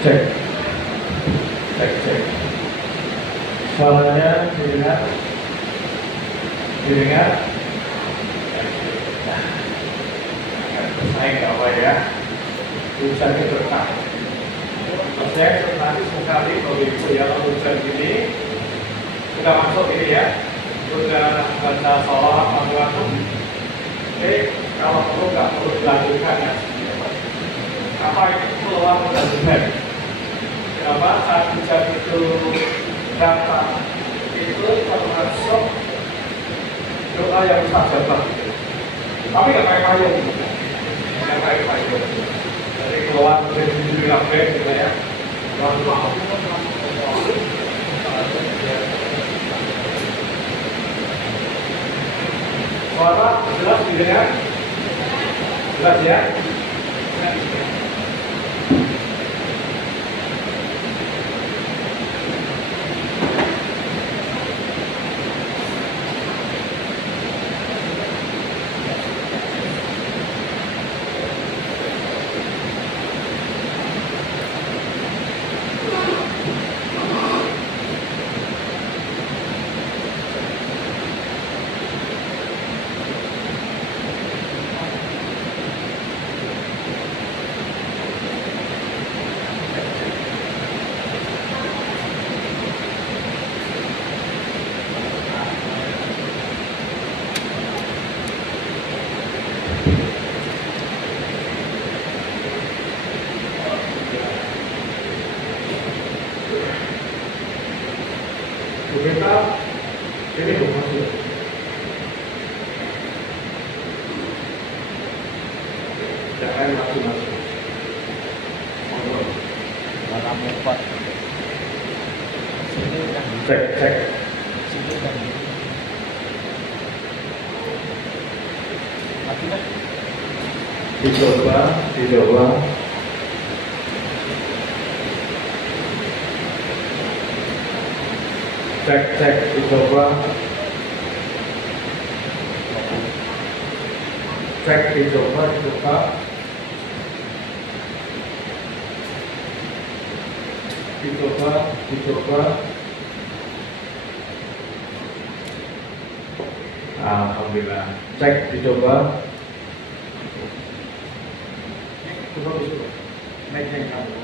Cek, cek. Suaranya didengar? Didengar? Nah, akan bersaing apa ya? Hujan itu berkah. Saya nanti sekali kalau ibu ya hujan gini, sudah masuk ini ya, sudah baca sholawat Al-Fatihah. Oke, kalau perlu nggak perlu dilanjutkan ya. Apa itu keluar hujan hujan? Kenapa saat hujan itu datang itu termasuk doa yang mustajabah. Tapi nggak pakai payung, nggak pakai payung. Jadi keluar dari sini kafe gitu ya. Suara jelas didengar? Jelas ya? Kita ini masuk. Jangan masuk. Warna empat. Sini udah Cek. sini udah mati dah. Dicoba. Cek, dicoba. Cek, dicoba. Dicoba. Alhamdulillah. Cek, dicoba. Coba disuruh. Naik kamu.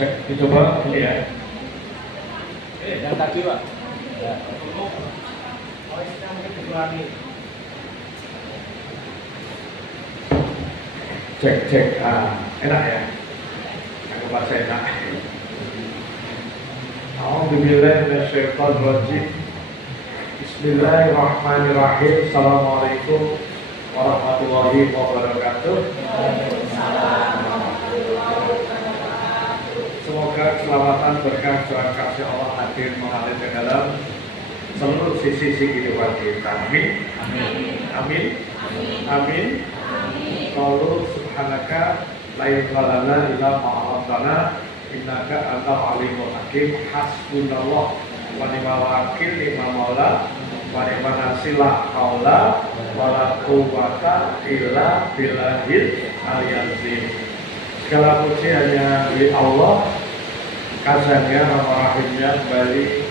Cek, dicoba ini ya. Yang tadi Pak. Ya. Cek. Enak ya. Aku bahasa enak. A'udzubillahiminasyaitonirrajim. Bismillahirrahmanirrahim. Assalamualaikum warahmatullahi wabarakatuh. Semoga keselamatan berkah dan kasih Allah hadir mengalir ke dalam seluruh sisi kehidupan kita. Amin. Qalu subhanaka la ilaha illa anta innaka antal alimul hakim. Hasbunallah wa ni'mal wakil, ni'mal maula wa ni'man nasir, la haula wala quwwata illa billahil aliyyil azim. Segala puji hanya milik Allah, kasihnya, rahmat rahimnya. Kembali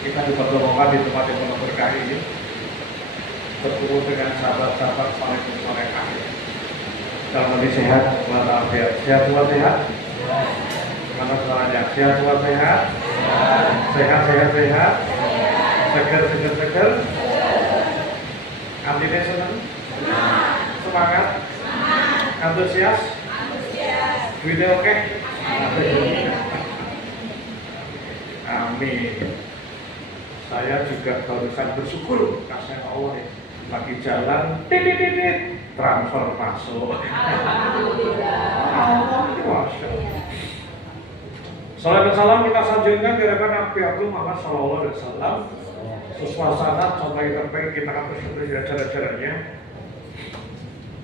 kita dipertemukan di tempat yang penuh berkah ini, bertemu dengan sahabat-sahabat saleh salehah dalam kondisi sehat walafiat. Sehat walafiat. Mana suaranya? Sehat walafiat. Sehat. Seger. Artinya senang. Semangat. Antusias. Duitnya oke. Amin. Saya juga barusan bersyukur kasih Allah nih. Lagi jalan, transfer masuk. Alhamdulillah. Salam dan salam kita sanjungkan kehadiran Nabi Agung Muhammad Sallallahu Alaihi Wasallam. Suasana sampai terbaik kita akan bersyukur di acara-acaranya.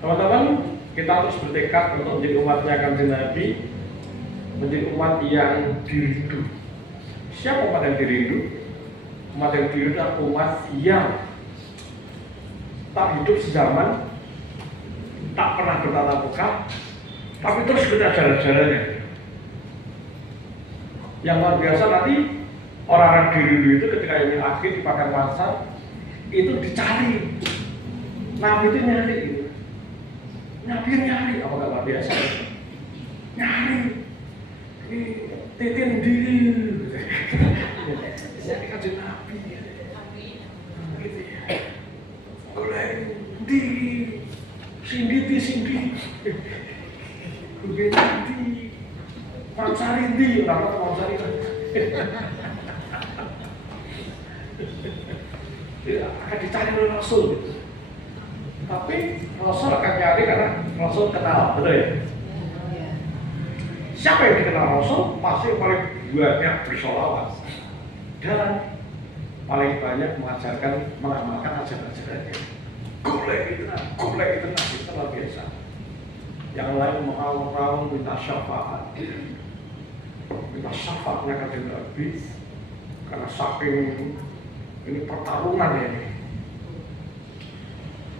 Teman-teman, kita harus bertekad untuk menjadi umatnya Kanjeng Nabi, menjadi umat yang dirindu. Siapa umat yang dirindu? Umat yang dirindu adalah umat yang tak hidup sezaman, tak pernah bertatap muka, tapi terus kita jalan-jalannya. Yang luar biasa nanti orang-orang dulu itu ketika ini akhir di padang pasar itu dicari. Nabi itu nyari gitu. Nabi nyari, apa luar biasa? Nyari. Titin diri. Jadi kajian Nabi. Gitu ya. Golek di sindi. Golek di Mansari di, orang kata Mansari kan. Akan dicari oleh Rasul gitu. Tapi Rasul akan nyari karena Rasul kenal, betul ya? Siapa yang dikenal Rasul? Pasti yang paling banyak bersolawat dan paling banyak mengajarkan, mengamalkan ajaran-ajarannya. Golek itu luar biasa. Yang lain mau minta syafaat. Minta syafaatnya kanjeng Nabi karena saking ini pertarungan ya ini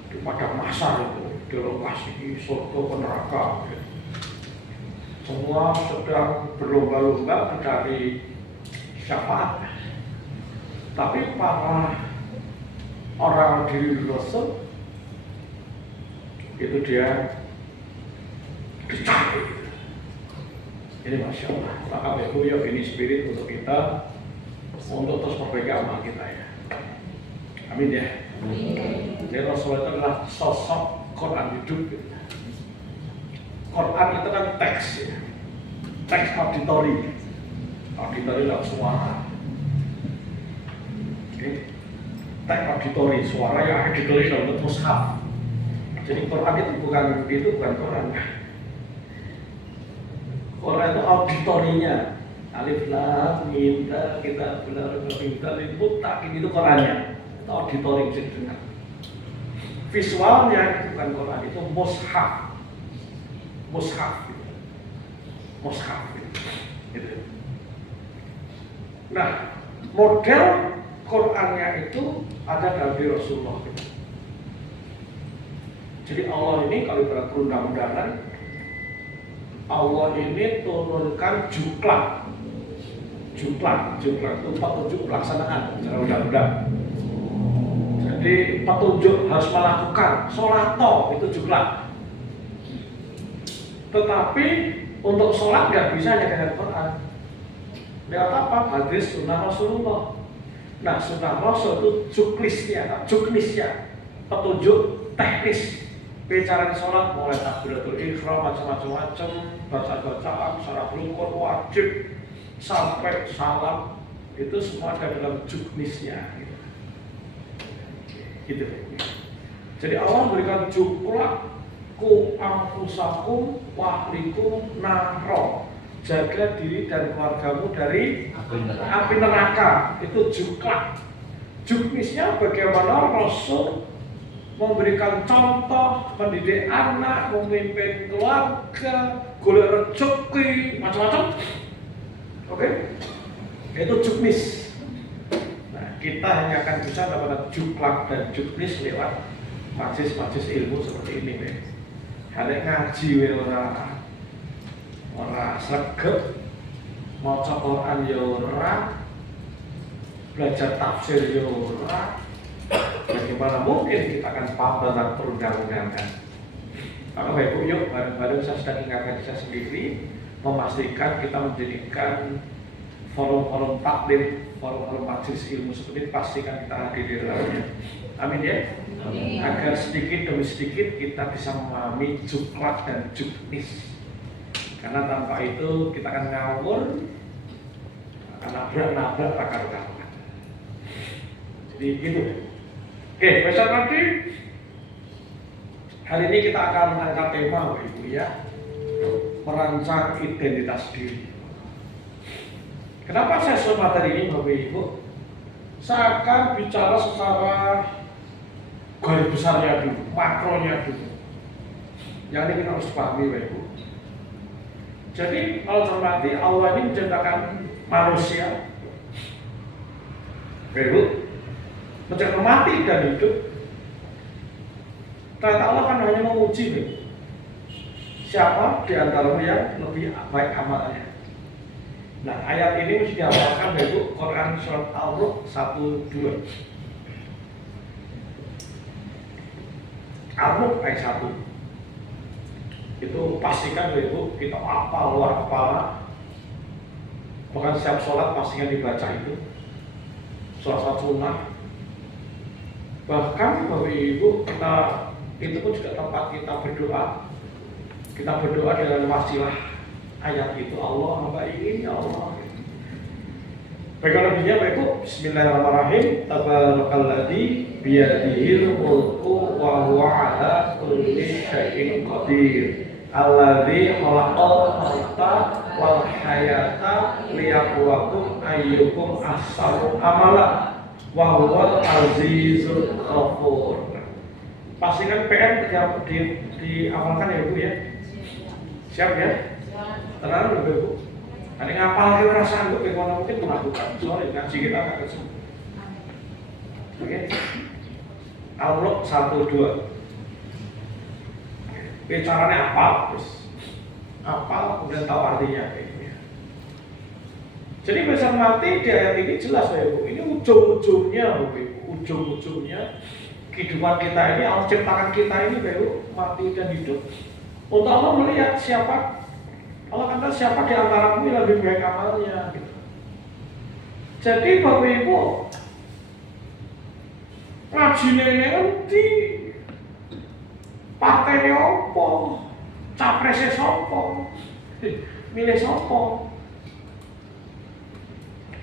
di padang mahsyar itu di lokasi surga neraka gitu. Semua sedang berlomba-lomba mencari syafaat, tapi para orang diri Rasul itu dia dicari. Ini Masya Allah, maka Ibu ya ini spirit untuk kita untuk terus perbaiki amal kita ya. Amin ya. Jadi Rasul itu adalah sosok Quran hidup. Quran itu kan teks ya. Teks auditori. Auditori adalah suara. Teks auditori, suara yang akan ditulis dalam mushaf. Jadi Quran itu bukan Quran. Quran itu auditorinya, alif lam mim ta kita benar minta muttaqin itu Qurannya, itu auditori bisa didengar. Visualnya itu bukan Quran, itu mushaf, gitu. Nah, model Qurannya itu ada dalam diri Rasulullah. Jadi Allah ini kalau ibarat perundang-undangan, Allah ini turunkan juklak itu petunjuk pelaksanaan secara undang-undang. Jadi petunjuk harus melakukan sholat itu juklak. Tetapi untuk sholat nggak bisa hanya dengan Quran. Lewat apa? Hadis sunnah Rasulullah. Nah, sunnah Rasul itu juknisnya, petunjuk teknis. Bicara sholat mulai takbiratul ihram macam-macam, bacaan, syarat rukun wajib sampai salam itu semua ada dalam juknisnya. Gitu. Jadi Allah berikan juklak ku anfusakum wahlikum naro, jaga diri dan keluargamu dari api neraka. Itu juklak. Juknisnya bagaimana Rasul memberikan contoh, mendidik anak, memimpin keluarga, golek rezeki, macam-macam. Oke? Itu juknis. Nah, kita hanya akan bisa dapat juklak dan juknis lewat majlis-majlis ilmu seperti ini, Bek. Hanya ngaji ora sregep, maca Quran ya ora, belajar tafsir ya ora. Bagaimana mungkin kita akan paham tentang perundang-undangan? Maka Bapak Ibu, yuk bareng-bareng saya sedang ingatkan saya sendiri, memastikan kita menjadikan forum-forum taklim, forum-forum majelis ilmu seperti ini, pastikan kita hadir di dalamnya. Amin ya. Amin. Agar sedikit demi sedikit kita bisa memahami juklak dan juknis. Karena tanpa itu kita akan ngawur, akan nabrak akar-akar. Jadi gitu. Oke, besok nanti hari ini kita akan angkat tema Bapak Ibu ya, merancang identitas diri. Kenapa saya sebut materi ini Bapak Ibu? Saya akan bicara secara garis besarnya dulu, makronya dulu. Yang ini kita harus pahami Bapak Ibu. Jadi kalau cermati Allah ini menciptakan manusia, Bapak Ibu, menciptakan mati dan hidup. Ternyata Allah kan hanya menguji nih. Siapa di antara yang lebih baik amalnya. Nah, ayat ini mesti dihafalkan yaitu Quran surat Al-Ruh 1-2. Al-Ruh ayat 1. Itu pastikan yaitu kita hafal luar kepala. Bahkan setiap sholat pastikan dibaca itu. Sholat sunnah. Bahkan Bapak Ibu kita itu pun juga tempat kita berdoa. Kita berdoa dengan wasilah ayat itu Allah hamba ingin ya Allah. Baik lebihnya Bapak Ibu, Bismillahirrahmanirrahim. Tabarakalladzi biyadihil mulku wa huwa ala kulli syai'in qadir. Alladzi khalaqal mauta wal hayata liyabluwakum ayyukum ahsanu amala wa huwal azizul ghafur. Pastikan PR diamalkan ya Ibu ya. Siap ya? Tenang dulu Ibu. Nanti ngapal ke perasaan Ibu, bagaimana mungkin melakukan. Soalnya ngaji kita agak kesel. Oke. Al-Mulk 1-2. Caranya apa? Terus apa? Kemudian tahu artinya. Jadi besar mati di ayat ini jelas ya Ibu. Ini ujung-ujungnya Ibu. Ujung-ujungnya kehidupan kita ini, Allah ciptakan kita ini Ibu, mati dan hidup. Untuk Allah melihat siapa, Allah kata siapa di antaramu yang lebih baik amalnya gitu. Jadi Bapak Ibu ngaji ini kan di partai opo, capresnya sopo, milih sopo.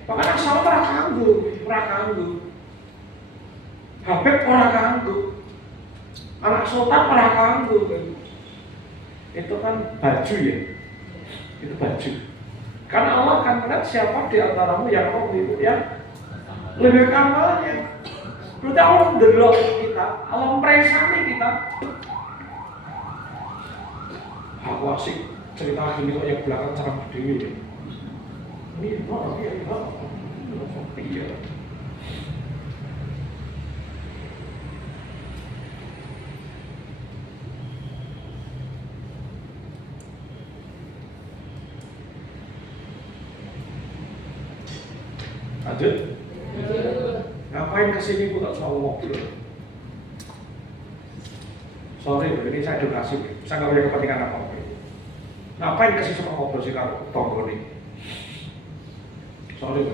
Makanya sama ora kanggo. Habib ora kanggo. Anak sultan ora kanggo. Itu kan baju ya. Itu baju. Karena Allah akan melihat siapa di antaramu yang mau yang lebih amalnya. Berarti Allah mendelok kita, Allah meresani kita. Aku asik cerita gini kok yang belakang ceramah dewi ya. Ini iya. Lanjut. Ngapain kesini Bu tak soal ngobrol? Sorry, ini saya edukasi. Saya nggak punya kepentingan apa-apa. Ngapain kesini sama ngobrol sih kalau tonggo ini? Sorry,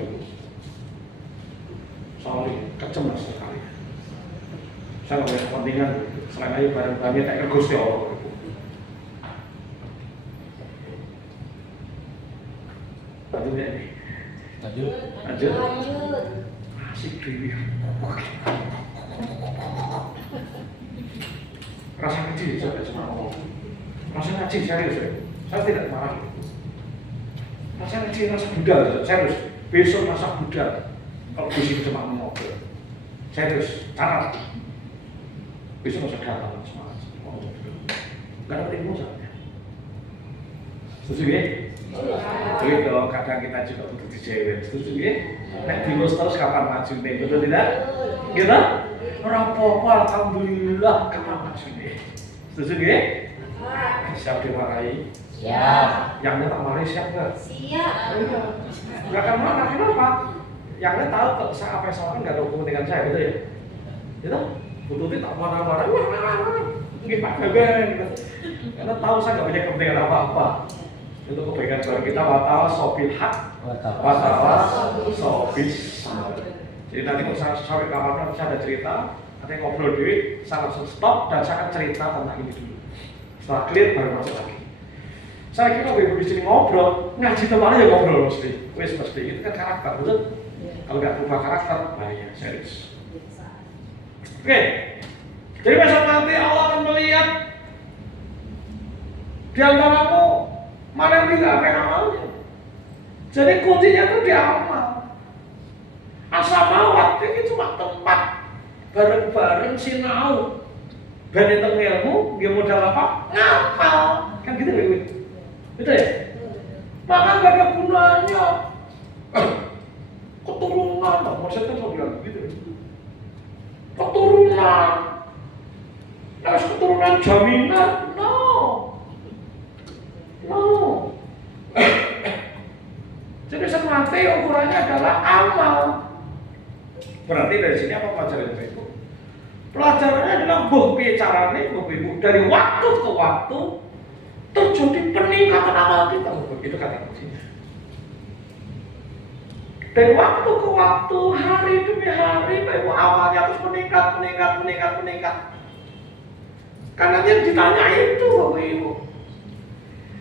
kecemas sekali. Saya nggak punya kepentingan. Selain aja barang-barangnya tak kergus ya Allah. Lanjut ya ini. Lanjut. Asik dewi. Rasa ngaji saya cuma ngomong. Rasa ngaji serius ya. Saya tidak marah. Rasa ngaji rasa budal serius. Besok rasa budal. Kalau di sini cuma ngomong. Serius. Catat. Besok rasa datang semangat. Gak dapat ilmu saja. Setuju ya? Jadi kalau kadang kita juga butuh dijawab, setuju ya? Nek diurus terus kapan maju nih, betul tidak? Gitu? Orang apa-apa, alhamdulillah kapan maju nih. Setuju ya? Siap dimarahi? Siap. Yang tak marahi siap nggak? Siap. Nggak akan marah, kenapa? Yang tahu kalau saya apa yang salah kan nggak ada hubungan dengan saya, gitu ya? Gitu? Bututnya tak marah-marah, mungkin Pak Gagan gitu. Karena tahu saya nggak punya kepentingan apa-apa. Untuk kebaikan barang kita watawa sobil hak, watawa sobil sabar. Jadi nanti kalau saya sampai kapan saya ada cerita, nanti ngobrol dulu, saya langsung stop dan saya akan cerita tentang ini dulu. Setelah clear baru masuk lagi. Saya kira kalau ibu di sini ngobrol, ngaji teman aja ngobrol mesti. Wes mesti itu kan karakter, betul? Kalau nggak berubah karakter, bahaya, serius. Oke, jadi besok nanti Allah akan melihat di antaramu mana yang tidak apa amalnya. Jadi kuncinya itu di amal. Asamawat ini cuma tempat bareng-bareng sinau. Ben itu ilmu, dia modal apa? Ngapal. Kan gitu ya, betul ya? Maka gak ada gunanya. Keturunan, maksudnya kan mau bilang gitu. Keturunan. Nah, turunan jaminan, no. Jadi semate ukurannya adalah amal. Berarti dari sini apa pelajaran Ibu? Pelajarannya adalah piye carane Ibu dari waktu ke waktu terjadi peningkatan amal kita. Itu kata kuncinya. Dari waktu ke waktu, hari demi hari, Ibu amalnya terus meningkat. Karena yang ditanya itu, Bapak Ibu.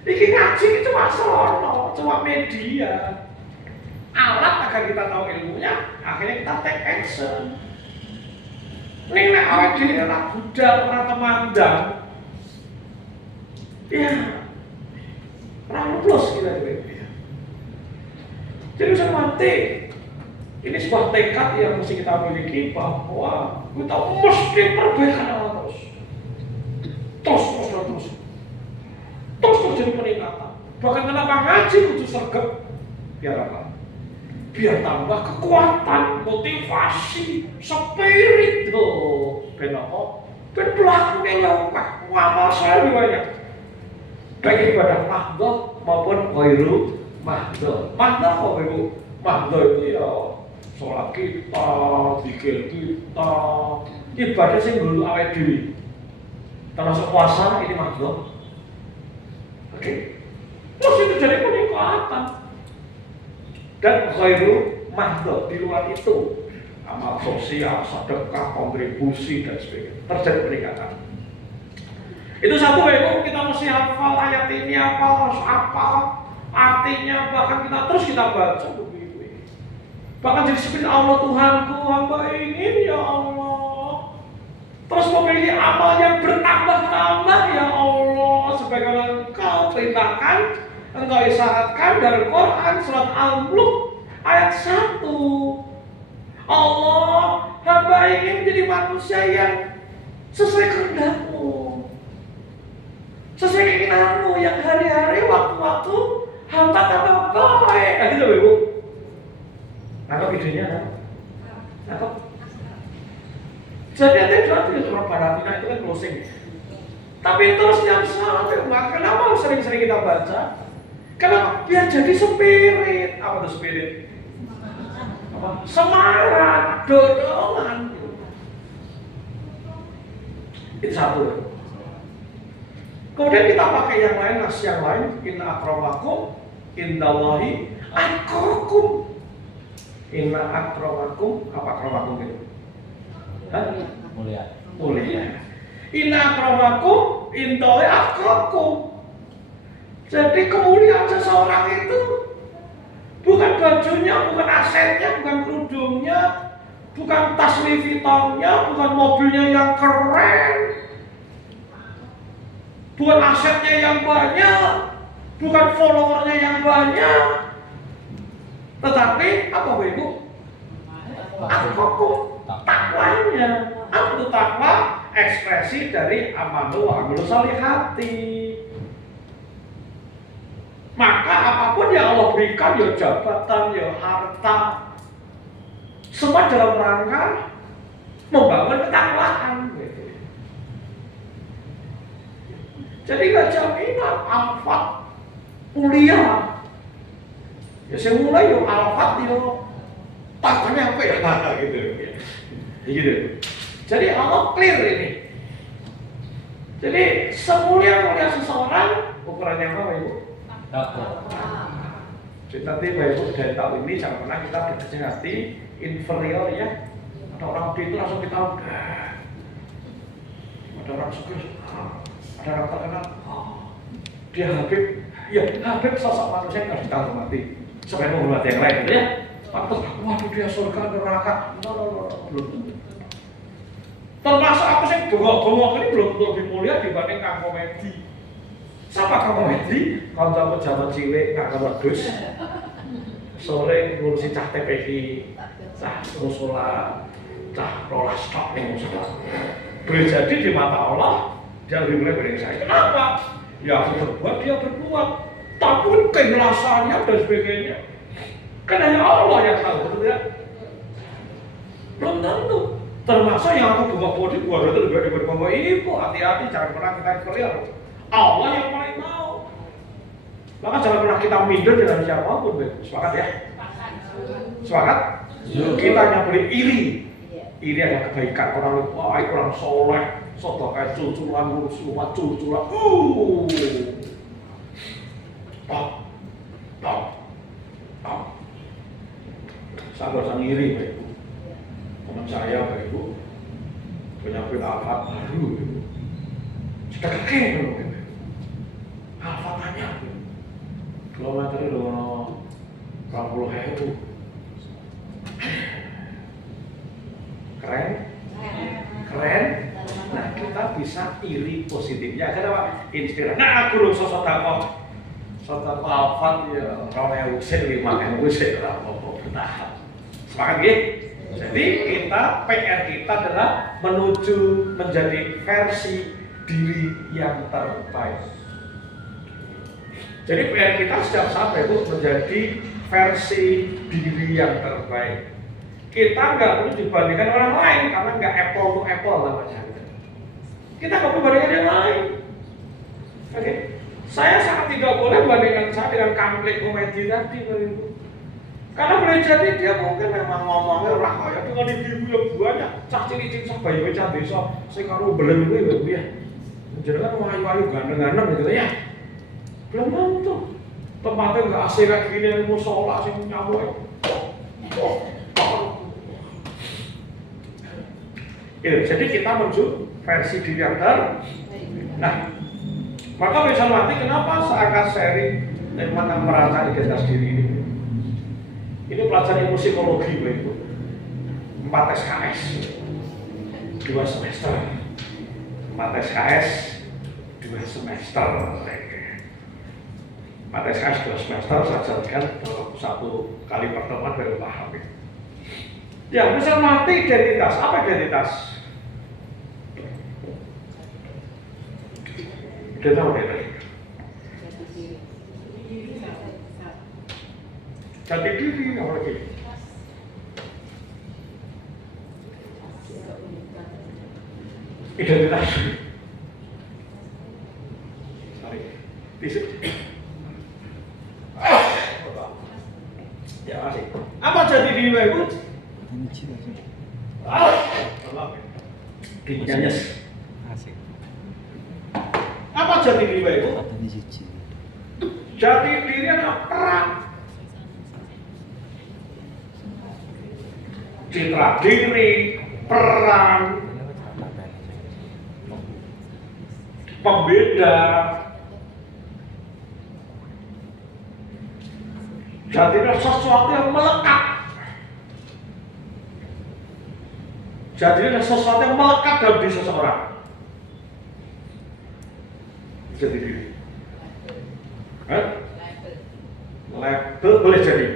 Iki ngaji itu cuma sono, cuma media. Alat agar kita tahu ilmunya, akhirnya kita take action. Ini nek awake dhewe ora budal, ora temandang. Ya. Ora plus kita itu. Jadi semate ini sebuah tekad yang mesti kita miliki bahwa kita mesti perbaikan Allah terus jadi peningkatan. Bahkan kenapa ngaji kudu sergap? Biar apa? Biar tambah kekuatan, motivasi, spirit tuh. Ben apa? Ben pelakunya yang ngamal saya lebih banyak. Baik ibadah mahdoh maupun ghairu mahdoh. Mahdoh apa Ibu? Mahdoh itu ya sholat kita, zikir kita, ibadah sing dulu awake dhewe. Termasuk puasa ini mahdoh. Oke. Terus itu jadi peningkatan. Dan ghairu mahdoh di luar itu amal sosial, sedekah, kontribusi dan sebagainya terjadi peningkatan. Itu satu Ibu, kita mesti hafal ayat ini, hafal artinya, bahkan kita baca begitu. Bahkan jadi seperti Allah Tuhanku, hamba ingin ya Allah. Terus memilih amal yang bertambah-tambah ya Allah, sebagaimana Engkau perintahkan, Engkau isyaratkan dari Quran surat Al-Mulk ayat 1. Allah, hamba ingin menjadi manusia yang sesuai kehendak-Mu, sesuai keinginanmu yang hari-hari waktu-waktu hamba tambah baik. Nah gitu Ibu. Nangkep idenya kan? Nangkep. Jadi ada itu Rabbana itu kan closing. Tapi terus yang sama, kenapa sering-sering kita baca? Karena biar jadi spirit. Apa itu spirit? Apa? Semangat, dorongan. Itu satu. Kemudian kita pakai yang lain, nas yang lain, inna akramakum indallahi atqakum. Inna akramakum, apa akramakum itu? Hah? Mulia. Inna akramakum indallahi atqakum. Jadi kemuliaan seseorang itu bukan bajunya, bukan asetnya, bukan kerudungnya, bukan tas Louis Vuitton-nya, bukan mobilnya yang keren. Bukan asetnya yang banyak, bukan followernya yang banyak, tetapi apa Ibu? Atqakum, takwanya. Apa itu takwa? Ekspresi dari amalu wa amalu sholihati. Maka apapun yang Allah berikan, ya jabatan, ya harta, semua dalam rangka membangun ketakwaan. Jadi gak jaminan alfat kuliah. Ya saya mulai yo alfat yo takwanya apa ya gitu. Gitu. Jadi Allah clear ini. Jadi semulia-mulia seseorang ukurannya apa Ibu? Takwa. Jadi nanti Ibu dari tahun ini jangan pernah kita berkecil hati inferior ya. Ada orang itu langsung kita ada orang sukses. Ada orang terkenal, dia Habib, ya Habib sosok manusia yang harus kita hormati supaya menghormati yang lain, ya. Pantas, waduh dia surga neraka, belum. Termasuk apa sih bongok-bongok ini belum tentu lebih mulia dibanding Kang Komedi. Siapa Kang Komedi? Kalau kamu zaman cilik nggak wedhus, sore ngurusi cah TPI, cah musola, cah rolas stok nih musola. Boleh jadi di mata Allah dia lebih mulia dari saya. Kenapa? Ya aku berbuat, dia berbuat. Tapi keikhlasannya dan sebagainya kan hanya Allah yang tahu, betul ya? Belum tentu. Termasuk yang aku buka bodi, gua itu juga diberi bahwa ibu hati-hati jangan pernah kita clear. Allah yang paling tahu. Maka jangan pernah kita minder dengan siapapun. Sepakat ya? Sepakat? Kita hanya boleh iri. Iri ada kebaikan orang baik, orang soleh, soto kayak cuculan, ngurus rumah cuculan. Top. Saya berasa iri, Pak Ibu. Teman saya, Pak Ibu, penyakit Alfat baru, sudah kekeh dulu, Pak Ibu. Alfatannya, kilometernya udah 40.000. Keren. Nah, kita bisa iri positifnya. Kenapa? Inspirasi. Nah, aku sosok dakwah. Sosok Alfat ya, 2.000, 5.000 apa-apa bertahap. Sepakat ya? Jadi PR kita adalah menuju menjadi versi diri yang terbaik. Jadi PR kita setiap saat itu menjadi versi diri yang terbaik. Kita nggak perlu dibandingkan orang lain karena nggak apple to apple namanya. Kita nggak perlu bandingkan yang lain. Oke? Saya sangat tidak boleh bandingkan saya dengan Kamlik komedi tadi, karena boleh jadi dia mungkin memang ngomongnya orang kaya dengan ibu yang banyak, cah cilik cah bayi cah desa, saya kalau belum itu ya, jadi kan wayu ganteng-ganteng gitu ya, belum tentu tempatnya nggak asik kayak gini, mau sholat sih nyamuk. Jadi kita menuju versi diri yang nah, maka bisa mati kenapa saya akan sharing tentang merancang identitas diri ini. Ini pelajaran ilmu psikologi, Ibu. 4 SKS 2 semester. 4 SKS 2 semester. 4 SKS 2 semester saya jadikan dalam satu kali pertemuan baru paham. Ya, bisa mati identitas. Apa identitas? Kita tahu deh. Jati diri apa lagi? Identitas. Sorry. Tisu. Ya masih. Apa jati diri Ibu? Yes. Apa jati diri Ibu? Jati diri adalah peran. Citra diri, peran, pembeda. Jadi adalah sesuatu yang melekat. Jadi adalah sesuatu yang melekat dalam diri seseorang. Jadi diri. Label boleh jadi.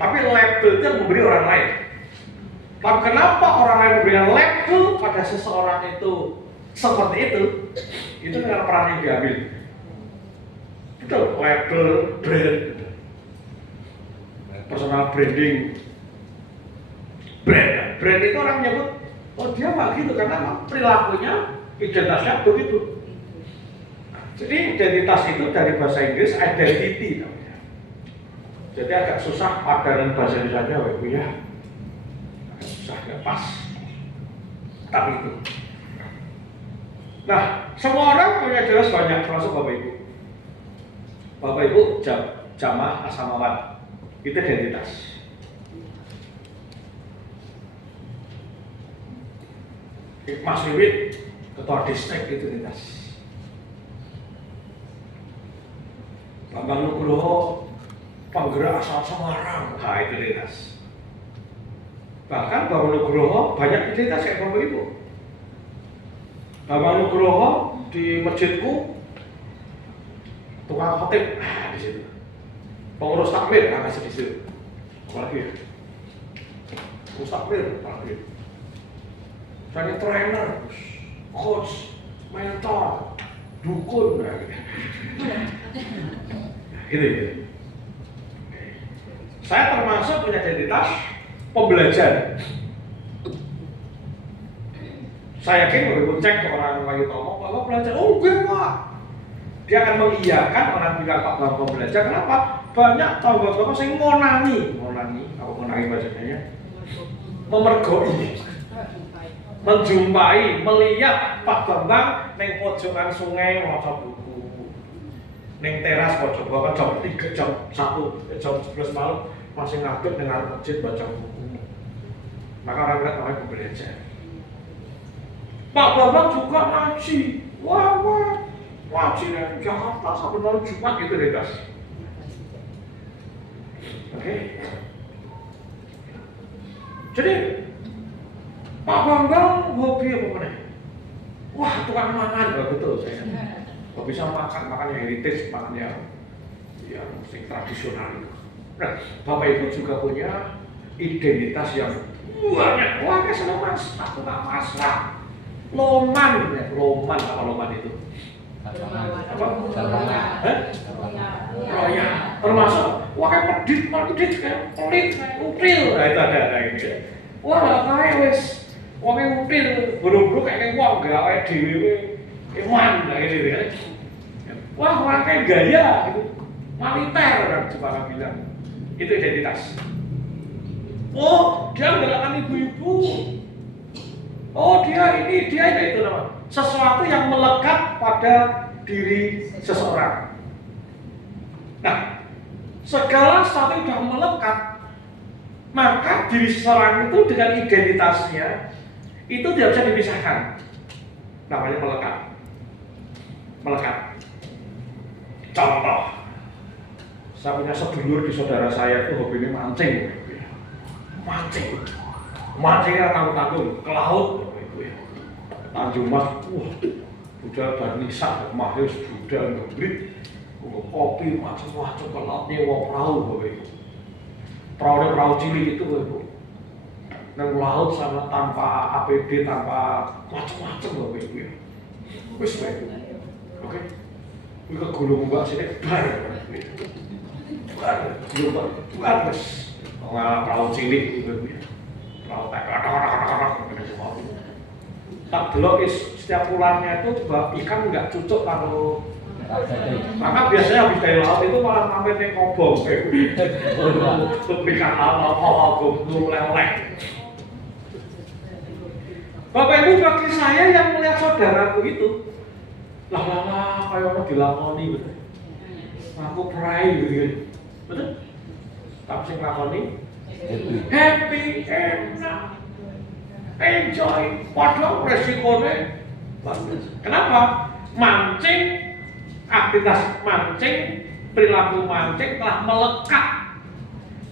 Tapi label itu yang memberi orang lain. Tapi kenapa orang lain memberikan label pada seseorang itu seperti itu? Itu dengan peran yang diambil. Itu label brand, personal branding. Brand itu orang menyebut, oh dia nggak gitu karena perilakunya, identitasnya begitu. Jadi identitas itu dari bahasa Inggris identity namanya. Jadi agak susah padanan bahasa Indonesia Ibu ya. Susah nggak pas. Tapi itu. Nah, semua orang punya jelas banyak, termasuk Bapak Ibu. Bapak Ibu jamaah Asamawat itu identitas. Mas Wiwit ketua distrik itu identitas. Bambang Nugroho penggerak asal Semarang, nah itu identitas. Bahkan Bambang Nugroho banyak identitas kayak Bapak Ibu. Bambang Nugroho di masjidku tukang khotib, di situ. Pengurus takmir, masih di situ. Apalagi ya? Pengurus takmir, apalagi. Jadi trainer, coach, mentor, dukun, gitu. Saya termasuk punya identitas pembelajar. Saya yakin kalau ibu cek ke orang Wahyu Tomo, Bapak belajar, oh gue Pak. Dia akan mengiyakan orang bilang Pak Bapak belajar. Kenapa? Banyak tonggo-tonggo yang ngonangi, apa ngonangi bahasanya? Memergoi, menjumpai, melihat Pak Bambang neng pojokan sungai maca buku, neng teras maca buku kan jam 3, jam 1, jam 11 malam masih ngadep dengan masjid baca buku. Maka orang bilang namanya belajar. Pak Bambang juga ngaji, wah ngaji dari Jakarta sampai malam Jumat itu deh guys. Oke. Jadi Pak Bambang hobi apa mana? Wah tukang makan, betul saya. Kalau bisa makan yang heritage, makan yang tradisional itu. Nah, Bapak Ibu juga punya identitas yang banyak. Wah, kayak senang masak, aku nggak masak. Loman apa loman itu? Apa? Roya. Termasuk, wah kayak medit, kayak pelit, upil. Nah itu ada ini. Wah, kayak wes, wongnya upil, buru-buru kayak wong gawe dewi, iman, gitu kan. Wah, orang kayak gaya, gitu. Militer orang Jepang bilang. Itu identitas. Oh, dia gerakan ibu-ibu. Oh, dia itu nama. Sesuatu yang melekat pada diri seseorang. Nah, segala sesuatu yang melekat, maka diri seseorang itu dengan identitasnya itu tidak bisa dipisahkan. Namanya melekat. Contoh, saya punya sedulur di saudara saya itu hobinya mancingnya tanggung ke laut itu ya. Tanjung Mas, udah Banisa, Mahis, Buddha, Ngebrit, kopi macam-macam ke laut nyewa perahu begitu. Perahu cilik itu begitu. Nang laut sama tanpa APD, tanpa macam-macam begitu ya. Wis begitu. Oke. Kuwi ke Gunung Mbak sini bar. Bar. Perahu cilik itu ya. Perahu tak delok setiap bulannya itu ikan nggak cucuk kalau maka biasanya habis dari laut itu malah mampir ke kobong ikan laut lelek. Bapak Ibu bagi saya yang melihat saudaraku itu lah kayak orang dilakoni betul aku perai gitu betul tapi sing lakoni happy, enak, enjoy, padahal resikonya bagus. Kenapa? Aktivitas mancing, perilaku mancing telah melekat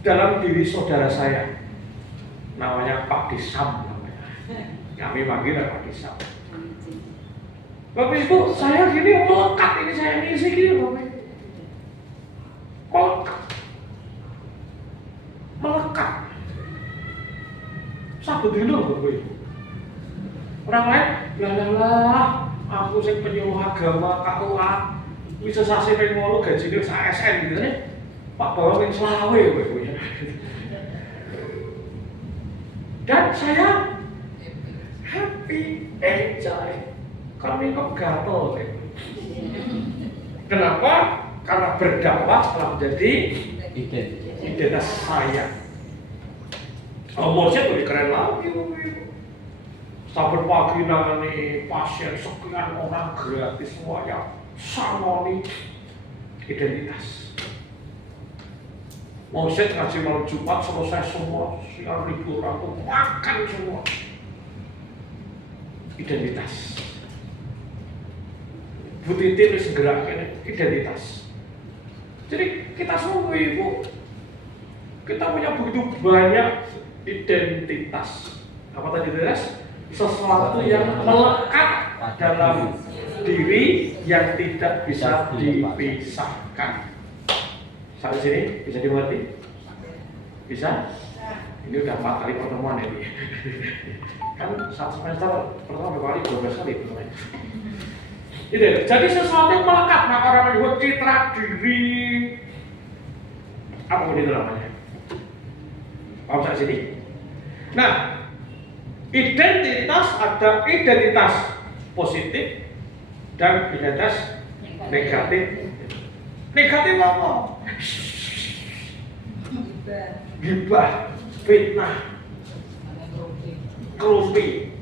dalam diri saudara saya. Namanya Pak Disam. Kami manggilnya Pak Disam. Bapak Ibu, saya gini melekat ini saya ngisi gini Bapak Ibu. Melekat. Satu dino Bapak Ibu. Orang lain, lah, aku sing penyuluh agama KUA, bisa sasi ping 8 gajine sak SN gitu nih. Pak Bawang ping 20 Bapak Ibu. Dan saya happy, enjoy. Kami kok gatel. Kenapa? Karena berdakwah telah menjadi identitas saya. Omosnya lebih keren lagi, sampai pagi nangani pasien sekian orang gratis semuanya sama nih identitas. Omset ngasih malam Jumat selesai semua, siang liburan tuh makan semua. Identitas. Bu Titi harus gerakkan identitas. Jadi kita semua ibu, kita punya begitu banyak identitas. Apa tadi identitas? Sesuatu yang melekat dalam diri yang tidak bisa dipisahkan. Sampai sini bisa dimengerti? Bisa? Ini udah 4 kali pertemuan ini. Kan satu semester pertama berapa kali? 12 kali pertemuan. Gitu. Jadi sesuatu yang melekat, maka orang menyebut citra diri. Apa itu namanya? Paham sampai sini? Nah, Identitas ada identitas positif dan identitas negatif. Negatif apa? Gibah, fitnah, kerumpi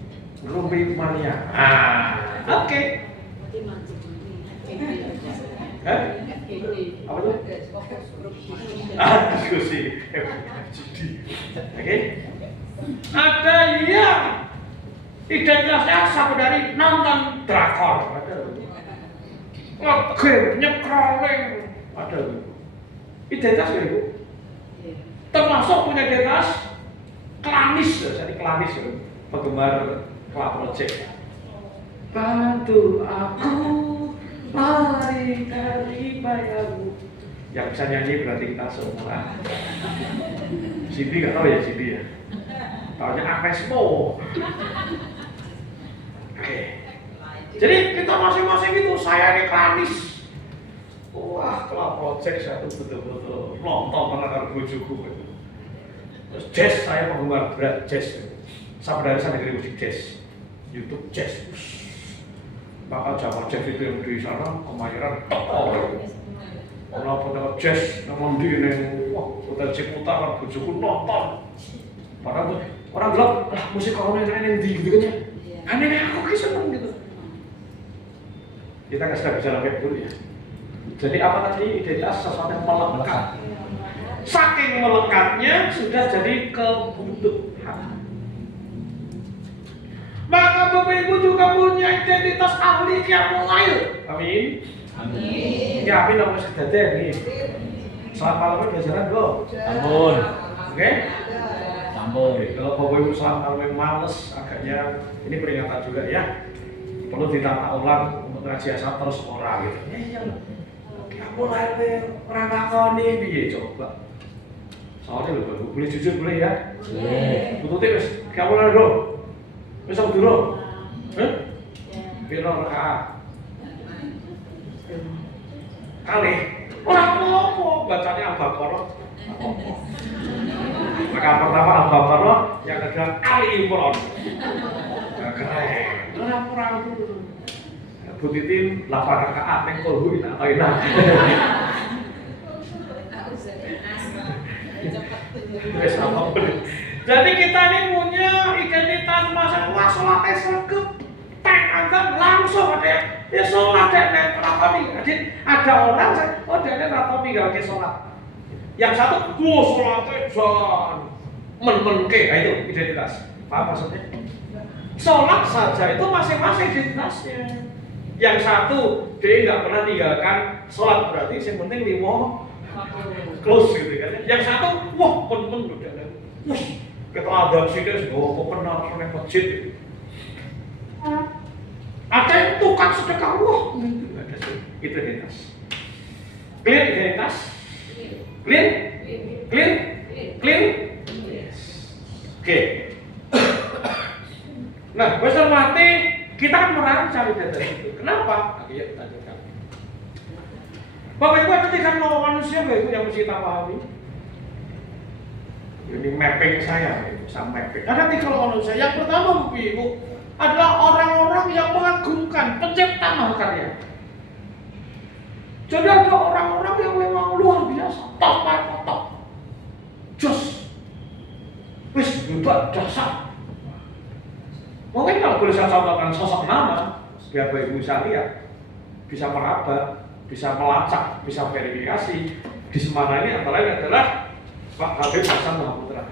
mania. Oke. Apa tuh? Diskusi. Oke. Ada yang identitasnya dari nonton drakor. Game nyekrolling. Ada. Identitas ya, Ibu? Termasuk punya identitas klanis, jadi klanis ya, penggemar Club Project. Bantu aku lari dari bayangmu. Yang bisa nyanyi berarti kita semua. Sibi nggak tahu ya Sibi ya. Taunya Agnesmo. Oke. Jadi kita masing-masing itu saya ini klanis. Wah, Club Project saya tuh betul-betul nonton mengenal bojoku itu. Terus jazz, saya penggemar berat jazz. Sebenarnya saya dengerin musik jazz, YouTube jazz. Maka Jawa Jazz itu yang di sana Kemayoran teko. Kalau hotel jazz, namun di ini, wah hotel Ciputat, bojoku nonton. Padahal tuh orang bilang, lah musik kalau yang gitu kan ya. Aneh aku seneng gitu. Kita nggak bisa lebih dulu ya. Jadi apa tadi identitas sesuatu yang melekat. Saking melekatnya sudah jadi kebutuhan. Maka Bapak Ibu juga punya identitas ahli qiyamul lail. Amin. Amin. Ya amin dong masih ada nih. Selamat malam belajaran dong. Sampun. Oke. Sampun. Kalau Bapak Ibu selamat malam males agaknya ini peringatan juga ya. Perlu ditata ulang untuk ngaji asal terus orang gitu. Iya. Mulai orang ngakoni piye coba. Soalnya lho, boleh jujur boleh ya? Boleh. Bututnya wis kamu lho, Bro. Wis aku dulu. Piro rakaat? Kali. Ora apa-apa, bacanya Al-Baqarah. Rakaat pertama Al-Baqarah, yang kedua Ali Imran. Keren. Ora dulu. Bu Titin 8 rakaat ning kulhu tak enak. Jadi kita ini punya identitas masing-masing, sholatnya sergap, tek azan langsung ada ya sholat dan ratomi. Jadi ada orang, oh dia ratomi gak pakai sholat. Yang satu, sholatnya jangan men-men-ke, itu identitas. Paham maksudnya? Sholat saja itu masing-masing identitasnya. Yang satu, dia nggak pernah tinggalkan sholat, berarti yang penting 5 close gitu kan. Yang satu, wah men-men udah. Wah, kita ada sini, kok kenal sama masjid. Ada yang tukang sedekah, wah itu identitas. Clear identitas? Clear? Clear? Clear? Yes. Oke. Nah, besar mati kita kan merancang identitas itu. Kenapa? Ayo kita lanjutkan. Bapak Ibu ada 3 manusia Bapak Ibu yang mesti kita pahami. Ini mapping saya, sama mapping. Ada 3 manusia. Yang pertama Bapak Ibu adalah orang-orang yang mengagungkan pencipta mahakarya. Jadi ada orang-orang yang memang luar biasa, top. Jos, wis hebat dasar. Mungkin kalau boleh saya contohkan sosok nama, biar Bapak Ibu bisa lihat, bisa meraba, bisa melacak, bisa verifikasi. Di Semana ini antara lain adalah Pak Habib Hasan Mahaputra.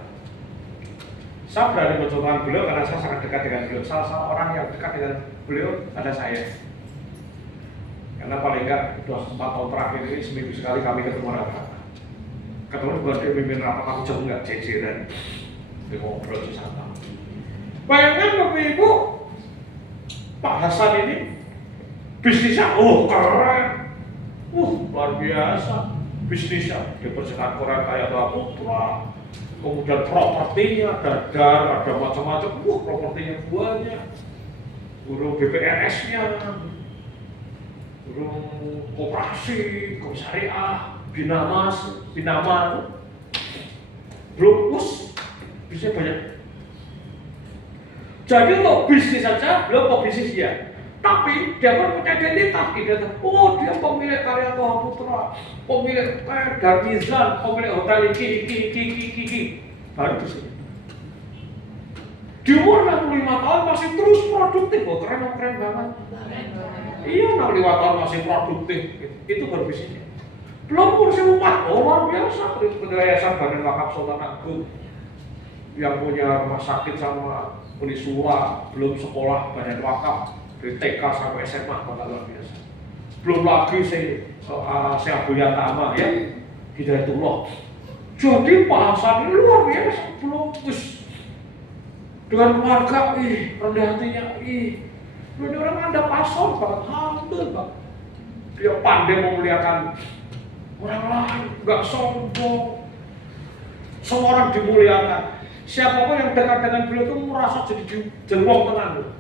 Saya berani mencontohkan beliau karena saya sangat dekat dengan beliau. Salah satu orang yang dekat dengan beliau ada saya. Karena paling enggak 4 tahun terakhir ini seminggu sekali kami ketemu rapat. Ketemu bukan dia pimpin rapat, aku jauh enggak ceceran. Dia ngobrol di sana. Bayangkan Bapak Ibu, Pak Hasan ini bisnisnya keren. Luar biasa. Bisnisnya dia perjalanan Quran kayak Tua Putra. Kemudian propertinya dadar, ada macam-macam. Propertinya banyak. Guru BPRS-nya, guru koperasi, komisariah, binama, belum bisa banyak. Jadi untuk bisnis saja belum pebisnis dia. Tapi dia pun punya identitas. Oh, dia pemilik karya Toha Putra, pemilik Garnizan, pemilik hotel iki. Baru di sini. Di umur 65 tahun masih terus produktif, oh keren banget. Iya, 65 tahun masih produktif, itu berbisnis. Belum ngurusin umat, luar biasa. Yayasan Badan Wakaf Sultan Agung yang punya rumah sakit sama Unisula, belum sekolah Badan Wakaf dari TK sampai SMA, luar biasa. Belum lagi saya Abuya Tama ya, Hidayatullah. Jadi Pak Hasan ini luar biasa, belum dengan keluarga, rendah hatinya, ini orang ada pasor banget, humble banget. Dia pandai memuliakan orang lain, nggak sombong. Semua orang dimuliakan. Siapapun yang dekat dengan beliau itu merasa jadi wong tenan loh.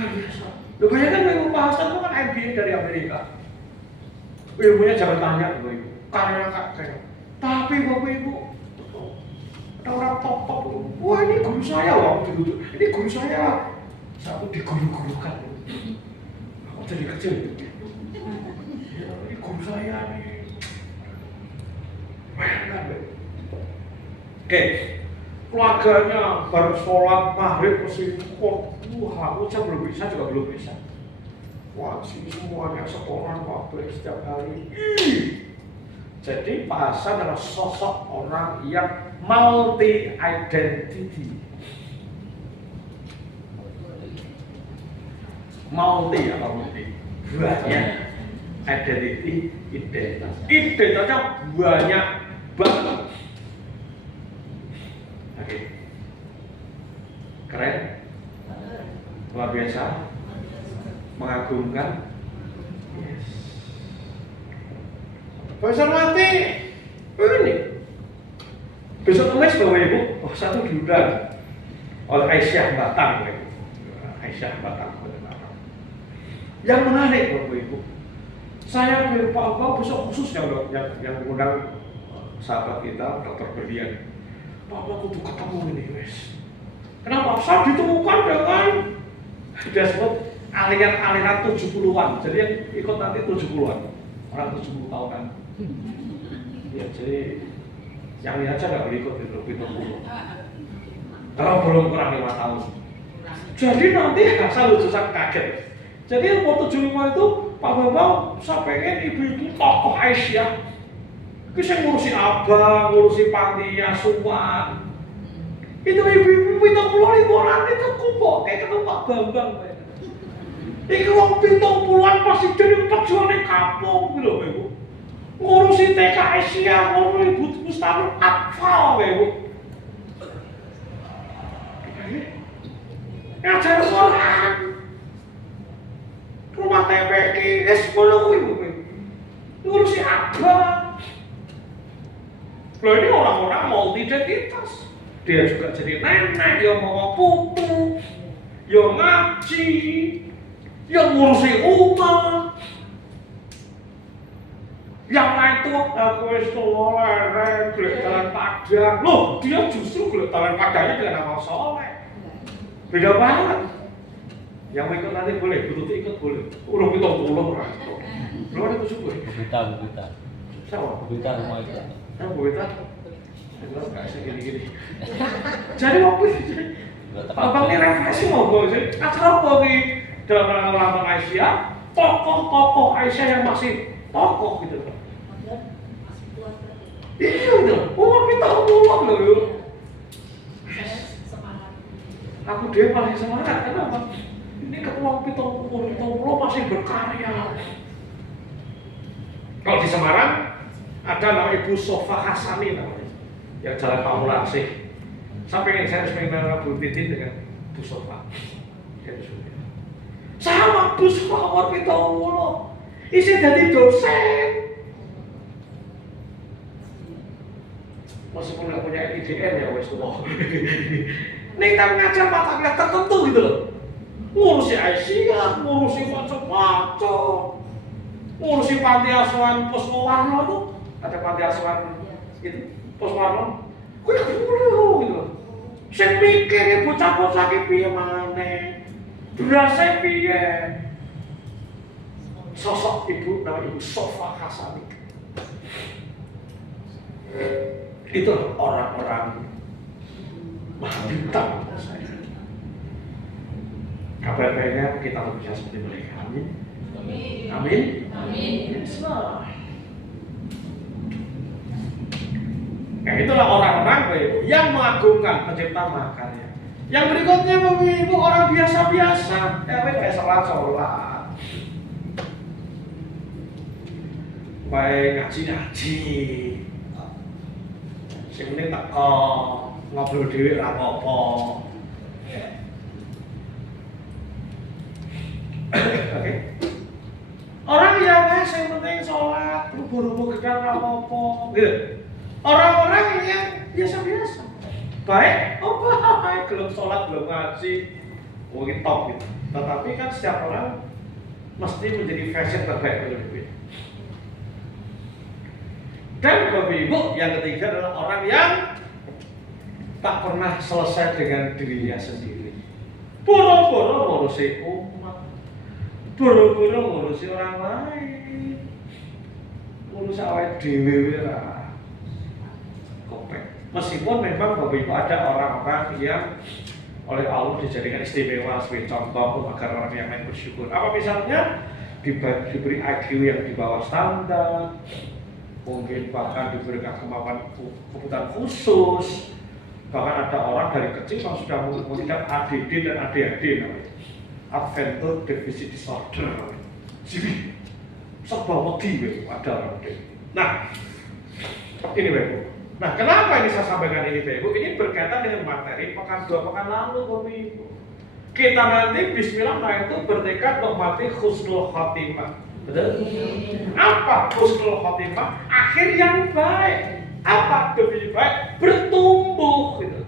Luar biasa. Loh bayangkan Ibu Pak Hasan itu kan MBA dari Amerika. Ilmunya jangan tanya loh Ibu, karya kayak. Tapi Bapak Ibu, ada orang top. Wah ini guru saya loh, ini guru saya. Aku diguru-gurukan. Aku jadi kecil. Ini guru saya nih. Bayangkan, oke, keluarganya baru sholat maghrib mesti aku belum bisa juga belum bisa. Wah, semuanya sekolah waktu setiap hari. Jadi Pak Hasan adalah sosok orang yang multi identity. Multi banyak identity, identitasnya banyak banget. Oke, keren, luar biasa, mengagumkan. Yes. Besok mati, ini. Besok Kamis Bapak Ibu, satu diundang oleh Aisyah Batang, Aisyah Batang. Yang menarik Bapak Ibu, saya Pak Abang besok khusus yang mengundang sahabat kita, Dr. Berlian. Pak Abang kudu ketemu ini, wes. Kenapa? Saya ditemukan dengan dia sebut aliran 70-an. Jadi yang ikut nanti 70-an, orang 70 tahun kan. Ya, jadi yang lihat aja nggak boleh ikut itu 70. Kalau belum kurang 5 tahun. Jadi nanti saya lucu kaget. Jadi waktu 75 itu Pak Bambang saya pengen ibu-ibu tokoh Aisyah. Saya ngurusi abang, ngurusi panti asuhan. Itu ibu-ibu itu puluhan itu kumpul kayak ketemu Pak Bambang. Iki wong 70-an pasti jadi pejuang di kampung gitu Ibu. Ngurusi TK Aisyah, ngurusi Ibu Mustamil Atfal Ibu. Ngajar Quran. Rumah TPK, sekolah Ibu. Ngurusi abang. Loh ini orang-orang multi identitas. Dia juga jadi nenek, yang mau putu, yang ngaji, yang ngurusi umat. Yang lain tuh aku itu leren, golek dalan Padang. Loh, dia justru golek dalan Padangnya dengan nama soleh. Beda banget. Yang mau ikut nanti boleh, butuh ikut boleh. Udah kita pulang lah. Lu ada tujuh boleh. Buta. Siapa? Buta semua itu. Buta. Enggak sih gini. Jadi waktu itu, Abang ini refleksi mau gue sih. Acara apa nih dalam rangka Aisyah? Tokoh-tokoh Aisyah yang masih tokoh gitu. Iya gitu. Umur kita umur loh. Aku dia paling semangat kenapa? Ini ketua umur masih berkarya. Kalau di Semarang ada nama Ibu Sofa Hasani namanya, yang Jalan Pamulasih. Sampai saya harus mengenal Bu Titin dengan Bu Sofa. Sama Bu Sofa umur kita umur. Isi jadi dosen. Meskipun nggak punya IDN ya wes tuh. Nih kita ngajar mata kuliah tertentu gitu loh. Ngurusi Aisyah, ngurusi macam-macam. Ngurusi panti asuhan Poswarno tuh, ada panti asuhan itu Poswarno. Gue boleh gitu loh. Sing mikir bocah-bocah ki piye maneh? Berasa piye? Sosok ibu namanya Ibu Sofa Hasani. Itu orang-orang bintang menurut saya. Kabar baiknya kita harus bisa seperti mereka. Amin. Amin. Amin. Nah, itulah orang-orang yang mengagungkan pencipta mahakarya. Yang berikutnya Bapak Ibu orang biasa-biasa, kayak sholat. Baik ngaji. Sing penting teko ngobrol dhewe ra apa-apa. Oke. Orang yang sing penting sholat, rubuh-rubuh gedang ra apa-apa, gitu. Orang-orang yang biasa-biasa. Baik, baik, belum sholat, belum ngaji, mungkin top gitu. Tetapi kan setiap orang mesti menjadi fashion terbaik berbeda. Dan Bapak Ibu yang ketiga adalah orang yang tak pernah selesai dengan dirinya sendiri. Boro-boro ngurusi umat, boro-boro ngurusi orang lain, ngurusi awake dhewe lah. Meskipun memang Bapak Ibu ada orang-orang yang oleh Allah dijadikan istimewa sebagai contoh agar orang yang lain bersyukur. Apa misalnya diberi IQ yang di bawah standar, mungkin bahkan diberikan kemampuan kebutuhan khusus. Bahkan ada orang dari kecil yang sudah mengidap ADD dan ADHD namanya, Adventure Deficit Disorder. Jadi serba wedi ada orang itu. Nah, ini Bapak Ibu. Nah, kenapa ini saya sampaikan ini Bapak Ibu? Ini berkaitan dengan materi pekan 2 pekan lalu Bapak Ibu. Kita nanti bismillah itu bertekad mati husnul khotimah. Betul? Apa husnul khotimah? Akhir yang baik. Apa lebih baik? Bertumbuh gitu.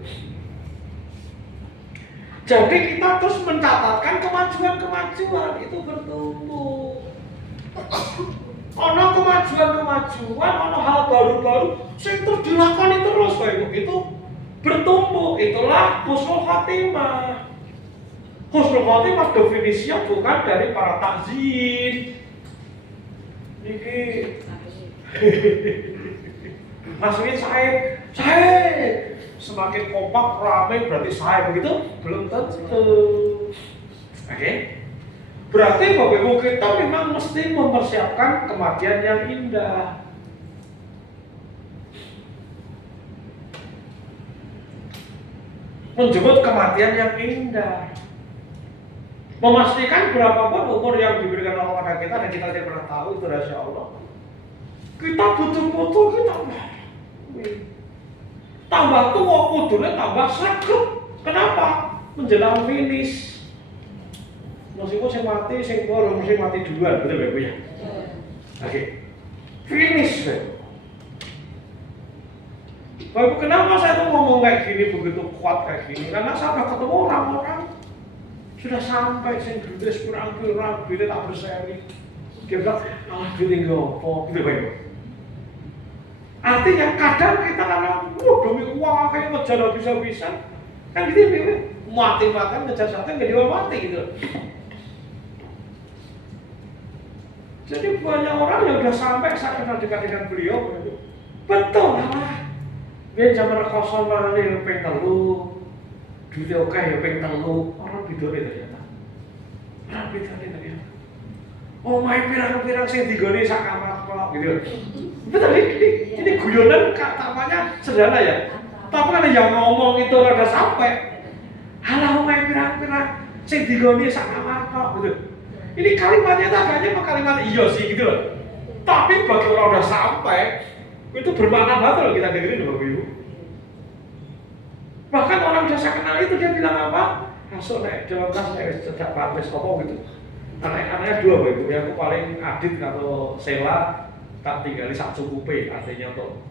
Jadi kita terus mencatatkan kemajuan itu bertumbuh. Ono kemajuan, ono hal baru-baru sing terus dilakoni terus Bapak itu bertumbuh. Itulah husnul khotimah. Husnul khotimah definisinya bukan dari para takzin. Niki maksudnya saya semakin kompak ramai berarti saya begitu? Belum tentu. Oke? Berarti Bapak Ibu kita memang mesti mempersiapkan kematian yang indah. Menjemput kematian yang indah. Memastikan berapapun umur yang diberikan Allah pada kita dan kita tidak pernah tahu itu rahasia Allah. Kita butuh kita tambah tua kudune tambah sregep. Kenapa? Menjelang finish. Meskipun saya mati, saya baru mesti mati duluan, betul Bapak ya? Oke, finish Bapak, kenapa saya tuh ngomong kayak gini, begitu kuat kayak gini? Karena saya udah ketemu orang-orang sudah sampai sing gede kurang-kurang, bila tak berseri. Dia bilang, duit enggak apa, gitu Bapak. Artinya kadang kita karena demi uang kayak ngejar bisa-bisa, kan gitu Bapak, mati-matian ngejar satu nggak jual mati gitu. Jadi banyak orang yang udah sampai, saya kenal dekat dengan beliau, betul lah. Biar zaman kosong malah yang pengen telu, duitnya oke ya pengen telu, orang bidone ternyata. Orang bidone ternyata. Oh main pirang-pirang sing digoni sak kamar kok gitu. Betul ini guyonan katanya sederhana ya. Tapi kan yang ngomong itu rada sampai. Halah main pirang-pirang sing digoni sak kamar kok gitu. Ini kalimatnya itu agaknya kalimat iya sih gitu loh. Tapi bagi orang udah sampai, itu bermakna banget loh kita dengerin Bapak Ibu. Bahkan orang udah saya kenal itu dia bilang apa? Masuk naik dalam tas naik sejak batas apa gitu. Anak-anaknya 2 Bapak Ibu, yang aku paling Adit atau Sela tak tinggali sak cukupe, artinya untuk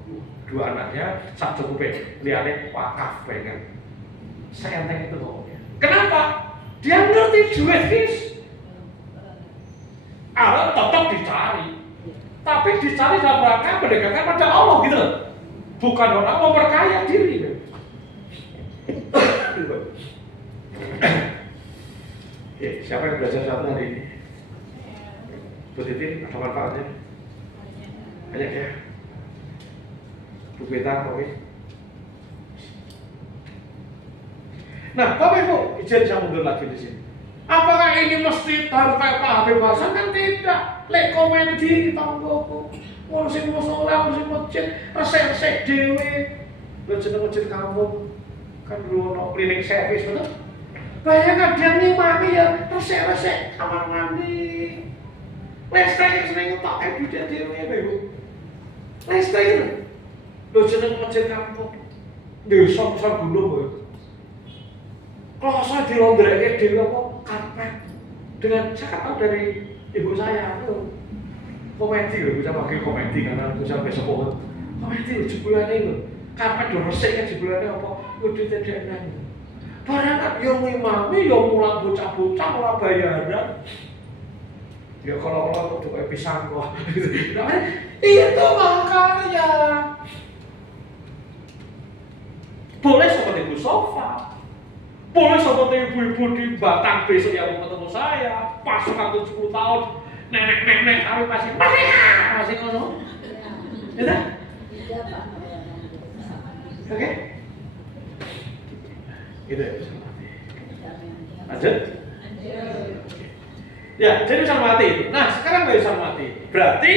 2 anaknya sak cukupe. Lihatnya wakaf pengen. Seenteng itu pokoknya. Kenapa? Dia ngerti duit guys. Allah tetap dicari, tapi dicari dalam rangka mendekatkan pada Allah gitu loh. Bukan orang memperkaya diri. Siapa yang belajar satu hari ini? Bu Titin, ada manfaatnya? Banyak ya? Bu Beta, oke? Nah, Bapak Ibu, izin saya mundur lagi di sini. Apakah ini mesti harus kayak Pak Habib Hasan? Kan tidak. Lek komedi tanggoku, ngurusin musola, ngurusin masjid, resek-resek dewe. Lo jeneng masjid kampung, kan dulu ono cleaning service, betul? Bayangkan dia ngimami ya, resek-resek kamar mandi. Listrik yang sering ngetok dia dewe, Bapak Ibu. Listrik itu. Lo jeneng masjid kampung, desa besar gunung, Bapak. Kalau saya di laundry dewe apa? Karpet. Dengan saya tahu dari ibu saya itu komedi loh, bisa pakai komedi karena bisa besok banget. Komedi loh, jebulannya loh. Karpet udah resik jebulannya apa? Udah tidak. Barang kan yang ngimami, yang mulang bocah-bocah, orang bayaran. Ya kalau udah kayak pisang kok. Itu makanya. Boleh seperti Bu Sofa. Boleh seperti ibu-ibu di Batang besok yang mau ketemu saya, pasukan 70 tahun, nenek-nenek tapi masih ngomong. Ya tak? Oke? Gitu ya, bisa mati. Lanjut? Ya, jadi bisa mati. Nah, sekarang bisa mati. Berarti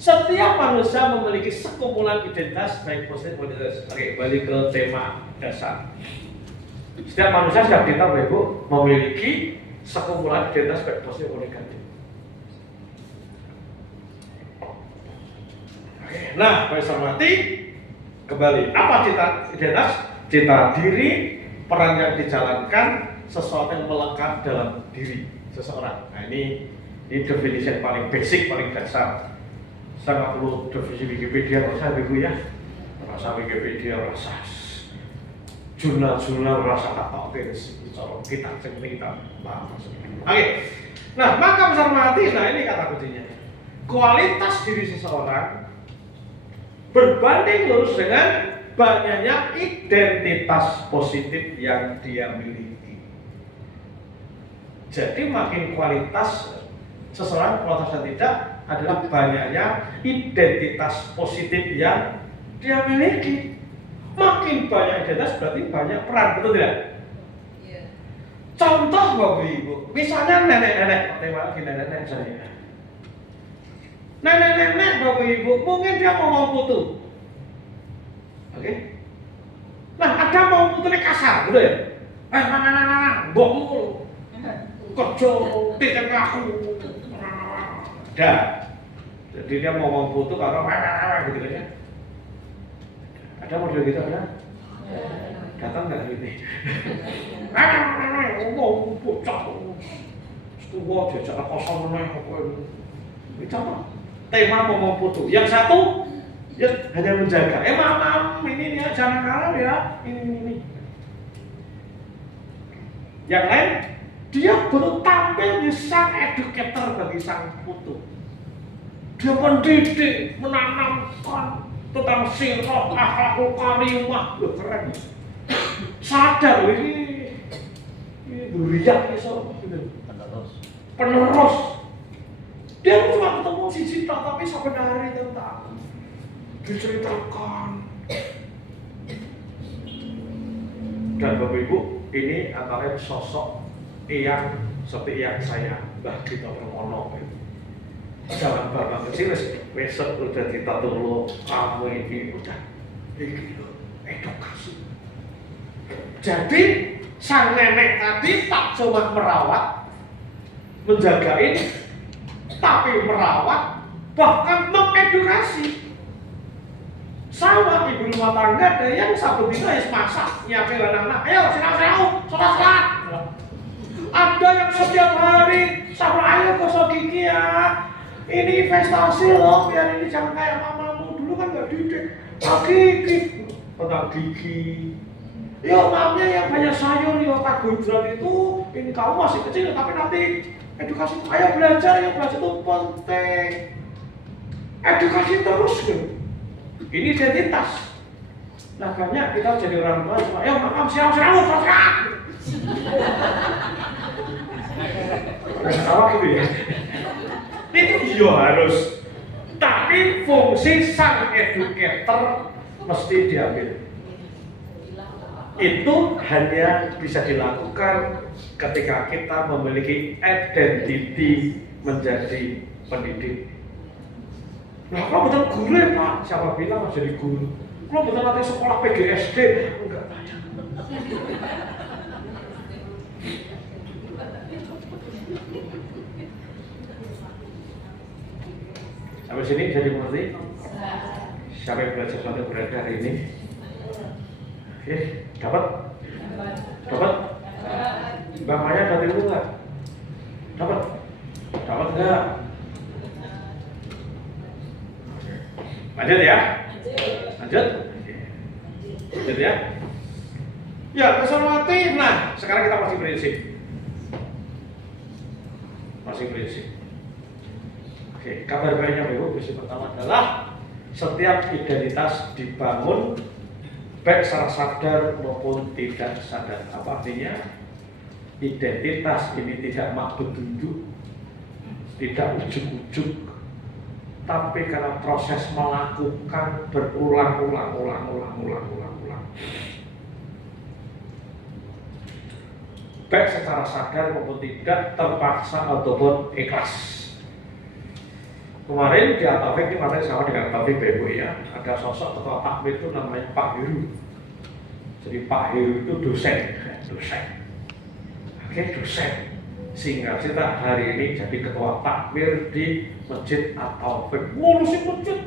setiap manusia memiliki sekumpulan identitas baik positif maupun negatif. Oke, balik ke tema dasar. Setiap manusia, setiap kita, Bapak Ibu, memiliki sekumpulan identitas baik positif maupun negatif. Oke, nah, Bapak mati kembali. Apa cita identitas? Cita diri, peran yang dijalankan, sesuatu yang melekat dalam diri seseorang. Nah, ini definisi yang paling basic, paling dasar. Saya nggak perlu definisi Wikipedia, rasa Ibu ya. Rasa Wikipedia, rasa jurnal-jurnal rasa kata oke, kita bahas. Oke, nah maka besar mati, nah ini kata kuncinya. Kualitas diri seseorang berbanding lurus dengan banyaknya identitas positif yang dia miliki. Jadi makin kualitas seseorang, kualitas yang tidak adalah banyaknya identitas positif yang dia miliki. Makin banyak identitas berarti banyak peran, betul tidak? Yeah. Contoh Bapak Ibu, misalnya nenek-nenek, tema lagi nenek-nenek saya. Nenek-nenek Bapak Ibu, mungkin dia mau putu. Oke? Nah, ada mau putunya kasar, betul ya? Mbok mulu. Kerja, tidak aku. Dah. Jadi dia mau putu kalau gitu kan. Ada model gitu ada? Datang nggak hari ini? Ngomong bocah, tua jajak kosong meneh apa itu apa? Tema ngomong putu. Yang satu ya hanya menjaga. Mam, ini ya jangan kalah ya. Ini. Yang lain dia baru tampil di sang educator bagi sang putu. Dia mendidik, menanamkan tentang sirah, akhlakul karimah, loh keren. Sadar ini durian iso penerus. Dia cuma ketemu sisi tapi sampai hari tentang diceritakan. Dan Bapak Ibu, ini antara sosok yang seperti yang saya Mbah Gito Pramono. Jangan bapak kecil besok udah kita tunggu kamu ini udah ini loh edukasi. Jadi sang nenek tadi tak cuma merawat, menjagain, tapi merawat bahkan mengedukasi. Sama ibu rumah tangga ada yang Sabtu itu harus masak, nyiapin anak-anak, ayo sinau, sholat. Ada yang setiap hari sama ayo gosok gigi ya. Ini investasi loh, biar ini jangan kayak mamamu dulu kan nggak didik. Gigi, tentang gigi. Yo mamnya yang banyak sayur, yo karbohidrat itu. Ini kamu masih kecil, tapi nanti edukasi. Ayo belajar, yo belajar itu penting. Edukasi terus yo. Ini identitas. Nah banyak kita jadi orang tua cuma, yo makan siang. Awak gitu ya. Itu yo harus. Tapi fungsi sang educator mesti diambil. Itu hanya bisa dilakukan ketika kita memiliki identiti menjadi pendidik. Nah, kalau betul guru ya Pak, siapa bilang harus jadi guru? Kalau betul nanti sekolah PGSD, enggak banyak. Sampai sini jadi mengerti? Siapa yang belajar sesuatu berada hari ini? Oke, dapat? Dapat? Mbak Maya ada ilmu nggak? Dapat? Dapat nggak? Lanjut ya? Lanjut? Lanjut ya? Ya, keselamati. Nah, sekarang kita masih prinsip. Masih prinsip. Oke, kabar baiknya Ibu, prinsip pertama adalah setiap identitas dibangun baik secara sadar maupun tidak sadar. Apa artinya? Identitas ini tidak mak betunjuk, tidak ujuk-ujuk, tapi karena proses melakukan berulang-ulang. Baik secara sadar maupun tidak, terpaksa ataupun ikhlas. Kemarin di Atafik ini materi sama dengan Atafik Ibu ya. Ada sosok ketua takmir itu namanya Pak Heru. Jadi Pak Heru itu dosen. Oke, dosen. Sehingga kita hari ini jadi ketua takmir di Masjid Atafik, ngurusin masjid.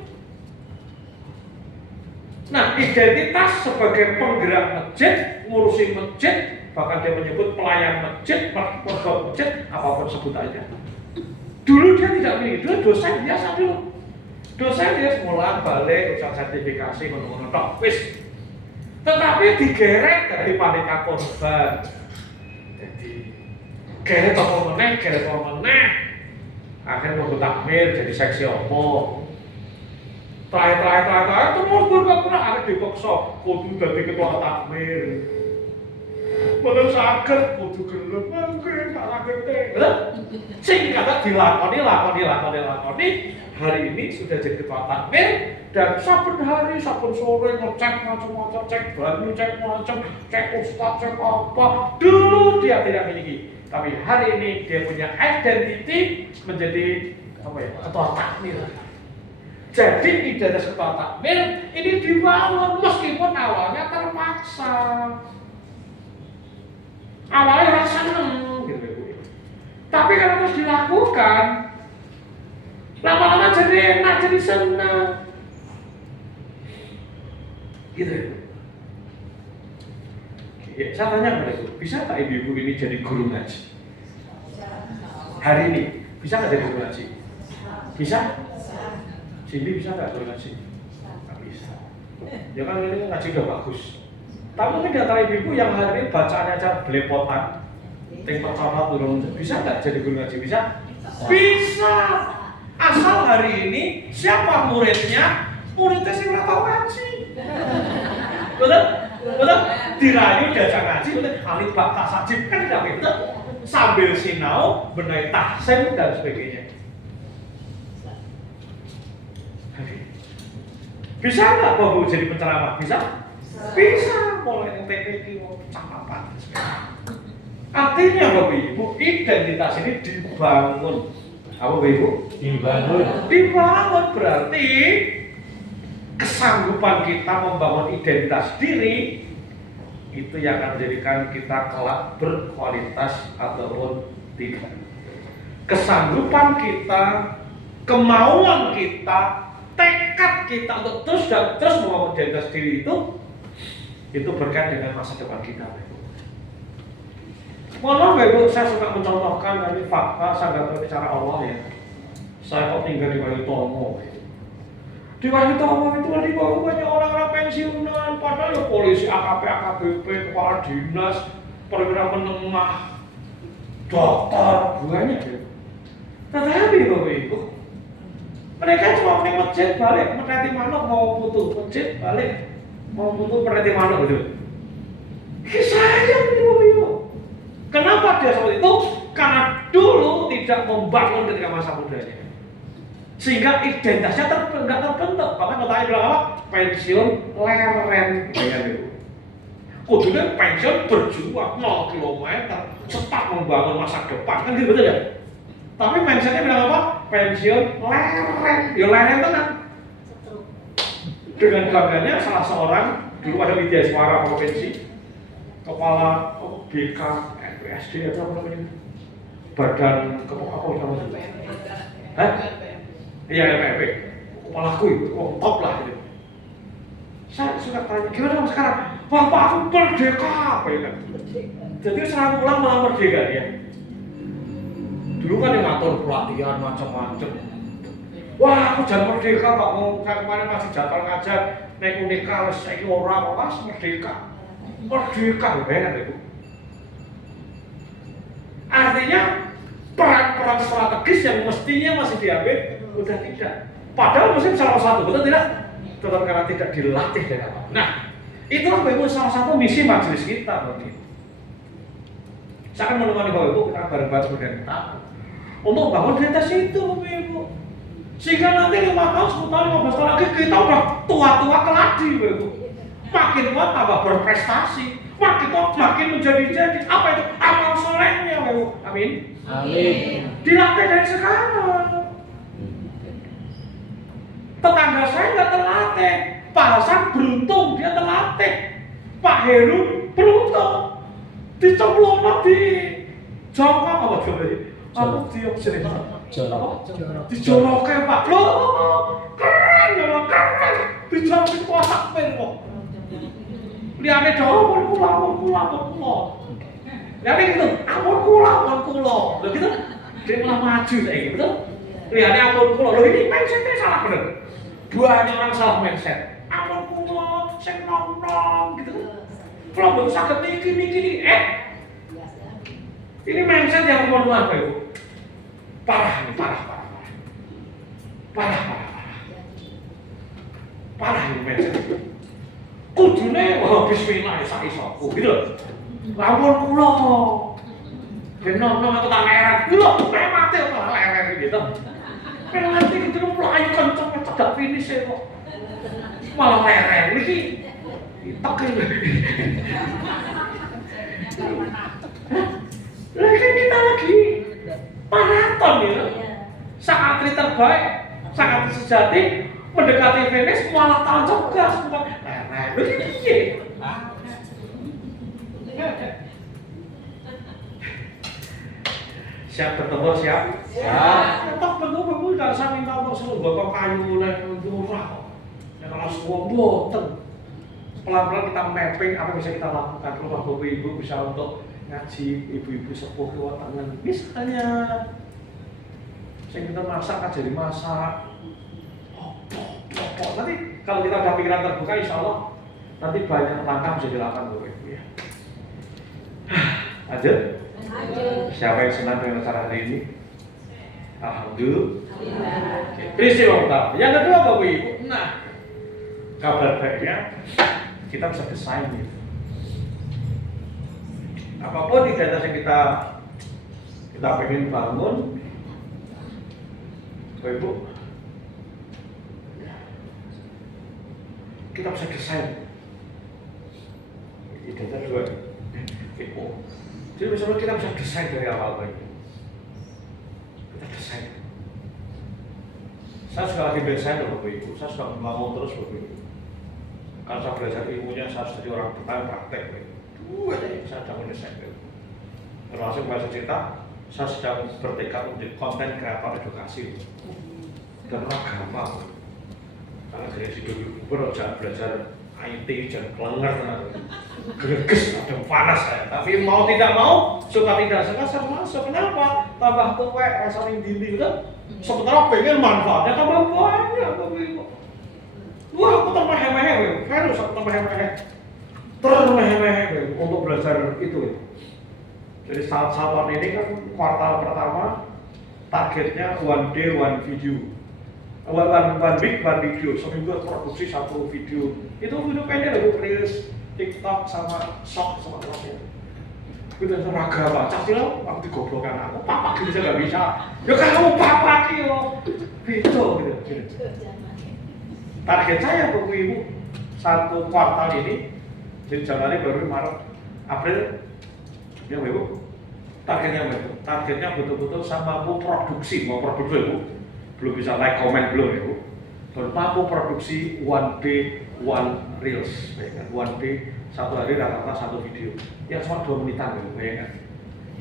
Nah, identitas sebagai penggerak masjid, ngurusin masjid, bahkan dia menyebut pelayan masjid, pegawai masjid, apapun sebut aja. Dulu dia tidak memiliki, dulu dosen biasa dulu. Dosen dia semula balik, usaha sertifikasi, menurut wis. Tetapi digeret dari panitia korban. Jadi geret apa meneh. Akhirnya mau takmir jadi seksi opo. Terakhir terus berkurang akhirnya dipaksa kudu dadi ketua takmir. Boten saged kudu gelem mangke salah gede. Sing kata dilakoni. Hari ini sudah jadi ketua takmir dan saben hari, saben sore ngecek macam-macam, cek banyu, cek macam, cek ustaz, cek apa. Dulu dia tidak memiliki, tapi hari ini dia punya identiti menjadi apa ya? Ketua takmir. Jadi identitas ketua takmir ini dibangun meskipun awalnya terpaksa. Awalnya rasa seneng gitu. Tapi kalau terus dilakukan, lama-lama jadi enak, jadi senang. Gitu ya. Ya, saya tanya kepada ibu, bisa tak ibu ini jadi guru ngaji? Hari ini, bisa nggak jadi guru ngaji? Bisa? Cindy bisa nggak guru ngaji? Nggak bisa. Ya kan ini ngaji udah bagus. Tapi mungkin di antara ibu yang hari ini bacaannya aja belepotan, tingkat sama turun, bisa nggak jadi guru ngaji? Bisa? Bisa. Asal hari ini siapa muridnya? Muridnya sih nggak tahu ngaji. Betul? Dirayu diajak ngaji, betul? Alif bak tasajib kan tidak betul? Sambil sinau, benahi tahsin dan sebagainya. Bisa nggak Bapak jadi penceramah? Bisa? Bisa. Mulai yang TPK mau cakapan. Artinya Bapak Ibu, identitas ini dibangun. Apa Bapak Ibu? Dibangun berarti kesanggupan kita membangun identitas diri itu yang akan menjadikan kita kelak berkualitas ataupun tidak. Kesanggupan kita, kemauan kita, tekad kita untuk terus dan terus membangun identitas diri itu berkait dengan masa depan kita. Mohon maaf Ibu, saya suka mencontohkan dari fakta, saya nggak tahu bicara Allah ya. Saya kok tinggal di Wahyu Tomo. Di Wahyu Tomo itu di bawah banyak orang-orang pensiunan, padahal ya polisi, AKP, AKBP, kepala dinas, perwira menengah, dokter, banyak ya. Tetapi Bapak Ibu, mereka cuma di masjid balik, menati manuk mau butuh masjid balik, mau butuh menati manuk gitu. Sayang nih Bapak Ibu. Kenapa dia seperti itu? Karena dulu tidak membangun ketika masa mudanya. Sehingga identitasnya nggak terbentuk. Bahkan katanya bilang apa? Pensiun leren. Bayangin itu. Kudunya pensiun berjuang 0 kilometer, cepat membangun masa depan. Kan gitu betul ya? Tapi mindsetnya bilang apa? Pensiun leren. Ya leren itu kan. Dengan bangganya salah seorang dulu ada Widya Suara Provinsi, kepala BK NPSD atau apa namanya? Badan apa namanya? Hah? Iya LPP. Kepalaku itu, top lah gitu. Saya suka tanya, gimana Mas sekarang? Bapak aku merdeka, apa ya kan? Jadi serang ulang malah merdeka dia. Dulu kan yang ngatur pelatihan macam-macam. Wah, aku jangan merdeka Pak, mau saya kemarin masih jadwal ngajar naik unika, saya orang pas merdeka. Merdeka, bayangkan itu. Artinya peran-peran strategis yang mestinya masih diambil udah tidak. Padahal mesti salah satu, betul tidak? Tetap karena tidak dilatih dari awal. Nah, itulah Bapak Ibu salah satu misi majelis kita begini. Saya akan menemani Bapak Ibu kita bareng-bareng berdentak untuk bangun identitas itu Bapak Ibu. Sehingga nanti 5 tahun, 10 tahun, 15 tahun lagi kita udah tua-tua keladi Bapak Ibu. Makin tua tambah berprestasi, makin tua makin menjadi-jadi. Apa itu? Amal solehnya Bapak Ibu. Amin. Amin. Dilatih dari sekarang. Tetangga saya nggak terlatih, Pak Hasan beruntung dia terlatih, Pak Heru beruntung, dicemplung di jongkok apa coba ini? Aku tiap sini, dijoloknya Pak, loh keren, keren, dijoloknya kotak pil kok. Lihatnya jauh, ampun lihatnya gitu, ampun kulo, lo gitu, dia malah maju kayak gitu, lihatnya ampun kulo, lo ini mindsetnya salah bener. Banyak orang salah mindset. Ampun kulo, sing nom gitu kan. Kalau belum sakit niki. Ini mindset yang luar Ibu. Parah ini, parah. Parah ini mindset. Kudune bismillah sak isoku gitu loh. Ampun kulo. Ben nom aku tak leret. Lho, mati kok leret gitu. Kalau nanti gitu melayu kenceng cedak finish kok malah leren iki tekel lagi kita lagi maraton ya sang atlet terbaik sang atlet sejati mendekati finish malah tancap gas bukan leren lagi piye siap bertemu siap? Tetap betul nggak usah minta untuk seluruh botol kayu itu murah kok. Ya kalau semua boten. Pelan-pelan kita mapping apa bisa kita lakukan. Kalau Bapak Ibu bisa untuk ngaji ibu-ibu sepuh lewat tangan. Misalnya, saya kita masak aja dimasak. Nanti kalau kita ada pikiran terbuka, insya Allah nanti banyak langkah bisa dilakukan Bapak Ibu ya. Lanjut. Siapa yang senang dengan acara hari ini? Alhamdulillah. Peristiwa pertama. Yang kedua Bapak Ibu. Nah, kabar baiknya kita bisa desain gitu. Apapun identitas yang kita pengen bangun, Bapak Ibu, kita bisa desain. Identitas dua. Jadi misalnya kita bisa desain dari awal Bapak Ibu. Kita desain. Saya suka lagi desain loh Bapak Ibu. Saya suka membangun terus Bapak Ibu. Kalau saya belajar ilmunya, saya harus jadi orang pertama praktek Bapak Ibu. Saya sedang mendesain Bapak Ibu. Termasuk bahasa cerita, saya sedang bertekad menjadi konten kreator edukasi dan agama. Karena dari situ jangan belajar IT jangan kelenger, greges, ada panas saya. Tapi mau tidak mau, suka tidak suka saya masuk. Kenapa? Tambah tua, saling dinding itu. Sementara pengen manfaatnya tambah banyak, Bapak Ibu. Wah, aku tambah hehehe, harus aku tambah hehehe. Terus hehehe untuk belajar itu. Jadi saat tahun ini kan kuartal pertama targetnya one day one video. One week one video, seminggu produksi 1 video. Itu video pendek loh, reels, TikTok sama short sama lainnya. Itu seragam apa? Cak Cilo waktu digoblokan aku, papa gitu saya nggak bisa. Ya kamu papa kilo, gitu gitu. Target saya buku ibu satu kuartal ini, jadi Januari baru Maret, April, ya ibu. Targetnya apa itu? Targetnya betul-betul sama mampu produksi, mau produksi ibu, belum bisa like comment belum ibu. Baru mampu produksi 1 day 1 reels, bayangkan 1 day satu hari rata-rata satu video, yang cuma 2 menitan ibu, bayangkan.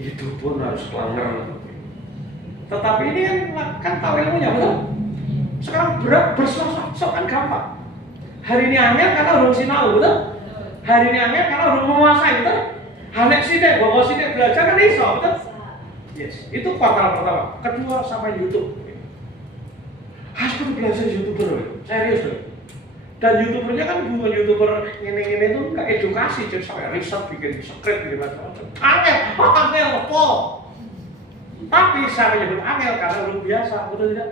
Itu pun harus pelanggaran. Tetapi ini kan tahu ilmunya betul. Sekarang berat bersosok kan gampang. Hari ini angin karena udah sinau betul. Hari ini angin karena udah menguasai betul. Hanek sidik, bawa sidik belajar kan iso betul. Yes, itu kuartal pertama. Kedua sama YouTube. Harus belajar YouTuber, serius loh. Dan YouTubernya kan bukan YouTuber ini itu nggak edukasi, jadi sampai riset bikin script gitu macam-macam. Angel apa? Tapi saya menyebut angel karena belum biasa, betul tidak?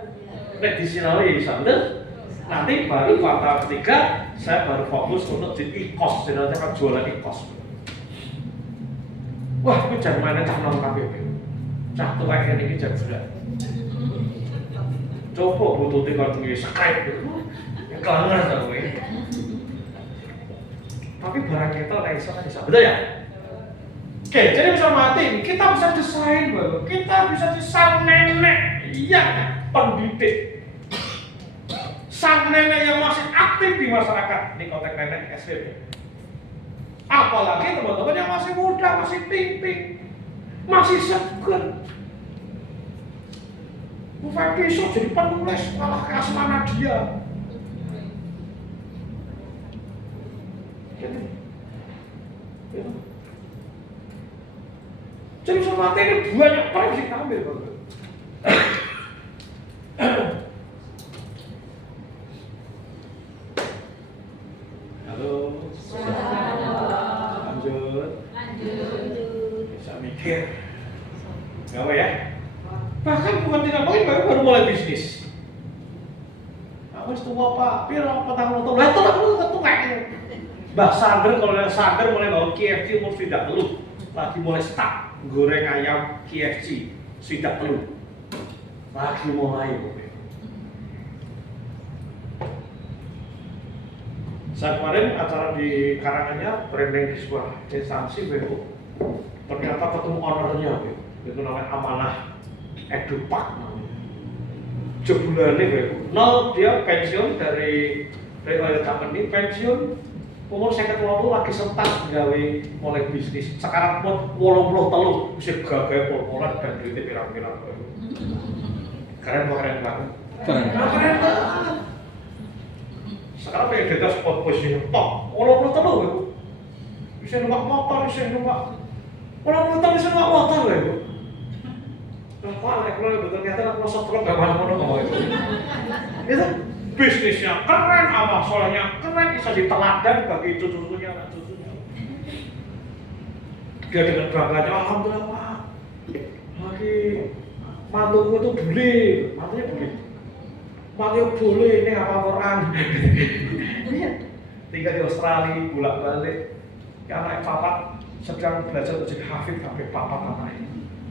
Nek disinari bisa, betul? Nanti baru kuartal ketiga saya baru fokus untuk jadi e-cost, jadi kan jualan e-cost. Wah, ini jangan mainnya cah nom KPP, cah tua kayak ini jangan sudah. Coba butuh tinggal punya script gitu, yang kelangan sama ini. Tapi barang kita bisa, betul ya? Oke, jadi bisa mati, kita bisa desain, kita bisa desain nenek yang pendidik, sang nenek yang masih aktif di masyarakat, ini konteks nenek SDB. Apalagi teman-teman yang masih muda, masih ting-ting, masih seger. Bukan besok jadi penulis malah ke asmana dia. Gitu. Jadi sama ini banyak orang yang ambil Bapak. Halo. Lanjut. Bisa mikir. Gawe ya. Bahkan bukan tidak mungkin baru mulai bisnis. Aku tua Pak, piro petang motor. Lah itu aku ketuanya. Mbah Sander kalau Sander mulai bawa KFC umur tidak telur. Lagi mulai start goreng ayam KFC tidak telur. Lagi mulai. Saya kemarin acara di Karanganyar branding di sebuah instansi Bu. Ternyata ketemu ownernya Bu. Itu namanya Amanah Edupak namanya. Jebulannya Bu. Nol dia pensiun dari oil company, pensiun umur 50 lagi sentak gawe mulai bisnis. Sekarang pun 80 bisa gagal pol-polan dan duitnya pirang-pirang. Keren banget. Keren banget. Sekarang pengen data spot posisi top, 80 Bu. Bisa numpak motor, bisa numpak 80 bisa numpak motor Bu. Kalau betul ternyata aku setruk gak mana-mana itu bisnisnya keren, apa soalnya keren, bisa diteladan bagi cucu-cucunya, anak-cucunya. Dia dengan bangganya, alhamdulillah Pak, lagi mantuku itu boleh, mantunya boleh. Mantunya boleh, ini apa Quran. Tinggal di Australia, bolak-balik. Anak papat sedang belajar untuk jadi hafid sampai papat anaknya.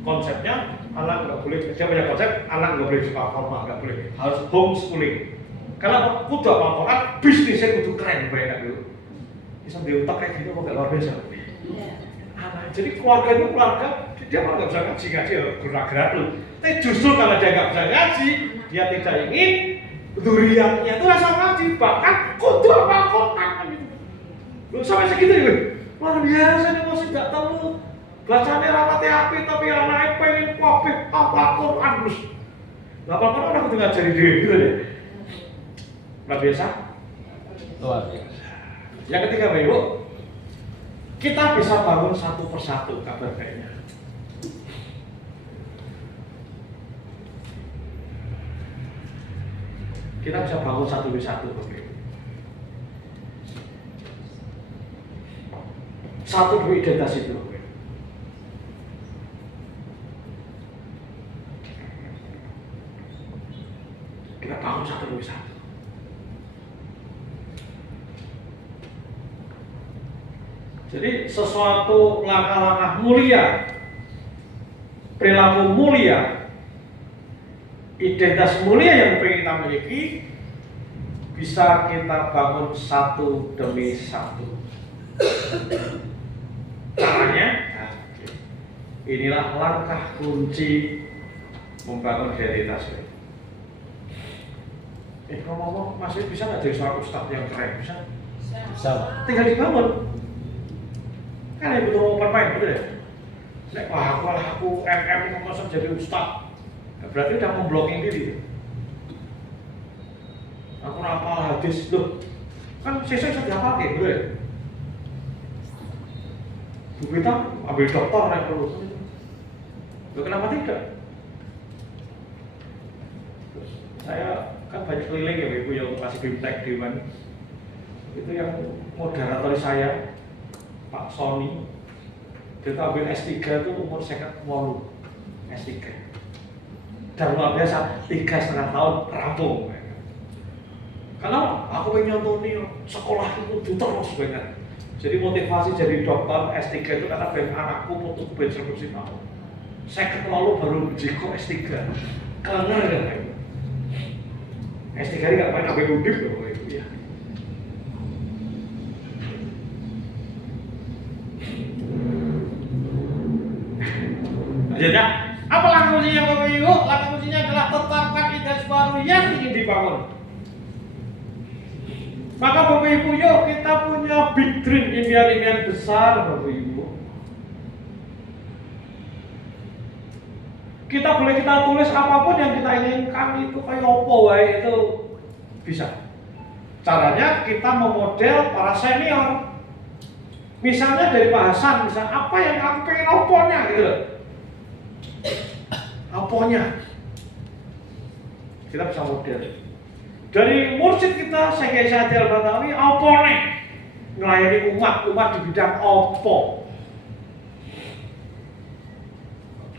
Konsepnya anak nggak boleh, dia punya konsep anak nggak boleh sekolah formal, nggak boleh, harus homeschooling. Karena kudu apa Quran, bisnisnya kudu keren banget dulu. Bisa diotak kayak gitu, kok nggak luar biasa. Anak, jadi keluarga itu keluarga, dia malah nggak bisa ngaji ya, gerak-gerak dulu. Tapi justru kalau dia nggak bisa ngaji, dia tidak ingin duriannya itu rasa ngaji, bahkan kudu apa Quran gitu. Lu sampai segitu ya, luar biasa nih masih nggak tahu. Bacanya rapati api tapi anaknya pengen kopi apa Quran terus. Nggak apa-apa orang kudu ngajari diri gitu deh. Luar biasa? Luar biasa. Yang ketiga Bapak Ibu, kita bisa bangun satu persatu kabar baiknya. Kita bisa bangun satu persatu Bapak Ibu. Satu demi identitas itu Bapak Ibu. Kita bangun satu demi satu. Jadi sesuatu langkah-langkah mulia, perilaku mulia, identitas mulia yang pengen kita miliki bisa kita bangun satu demi satu. Caranya, inilah langkah kunci membangun identitas. Ngomong-ngomong, Mas bisa nggak jadi seorang ustadz yang keren? Bisa? Bisa. Tinggal dibangun. Kan yang butuh open mind, betul ya? Nek wah aku ngomong jadi ustadz, berarti udah memblocking diri. Aku rapal hadis loh, kan sesuk bisa dihafalke, betul ya? Bu kita ambil dokter nek perlu. Loh, kenapa tidak? Saya kan banyak keliling ya Ibu yang kasih bimtek Dewan. Itu yang moderator saya Pak Sony. Dia ambil S3 itu umur 58 S3. Dan luar biasa 3,5 tahun rampung. Karena aku pengen nyontoni sekolah itu terus banget. Jadi motivasi jadi dokter S3 itu karena ben anakku putuku ben skripsi tahun. Saya ketemu baru jiko S3. Kelengar kan? S3 ini nggak main sampai udip loh itu ya. Jadi apa langkah kuncinya Bapak Ibu? Langkah kuncinya adalah tetapkan identitas baru yang ingin dibangun. Maka Bapak Ibu, yuk kita punya big dream, impian-impian besar Bapak Ibu. Kita boleh kita tulis apapun yang kita inginkan itu kayak apa wae itu bisa. Caranya kita memodel para senior. Misalnya dari Pak Hasan, misalnya apa yang kamu pengen oponya gitu loh. Aponya. Kita bisa model. Dari mursyid kita Syekh Syahdi Al-Batawi, opone melayani umat di bidang opo.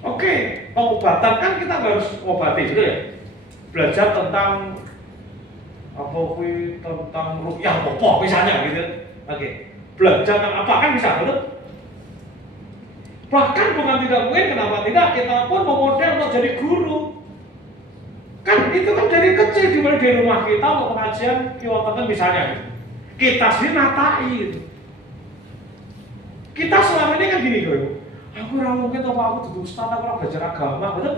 Oke, pengobatan kan kita harus mengobati, gitu ya. Belajar tentang tentang rukyah opo misalnya gitu. Oke. Belajar tentang apa kan bisa, betul? Bahkan bukan tidak mungkin, kenapa tidak, kita pun memodel untuk jadi guru. Kan itu kan dari kecil dimulai di rumah kita untuk pengajian kiwatan misalnya. Kita sendiri natai gitu. Kita selama ini kan gini loh. Aku ora mungkin apa aku duduk ustaz aku ora belajar agama, betul?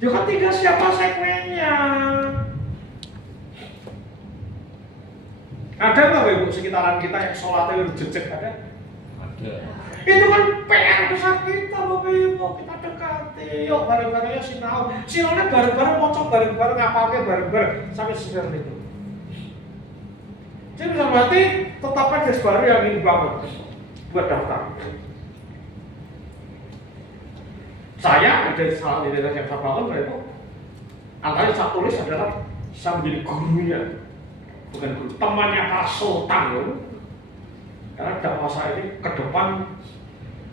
Ya kan tidak siapa segmennya. Ada nggak Ibu sekitaran kita yang sholatnya udah jejak ada? Ada. Itu kan PR besar kita Bapak Ibu, kita dekati, yuk bareng-barengnya sinau. Sinaunya bareng-bareng, ngocok bareng-bareng, ngapalke bareng-bareng sampai seperti itu. Jadi bisa berarti tetapkan jas baru yang ingin dibangun buat daftar. Saya ada salah identitas yang saya bangun itu antara saya tulis adalah saya menjadi gurunya, bukan guru, temannya Pak Sultan loh. Karena dakwah saya ini ke depan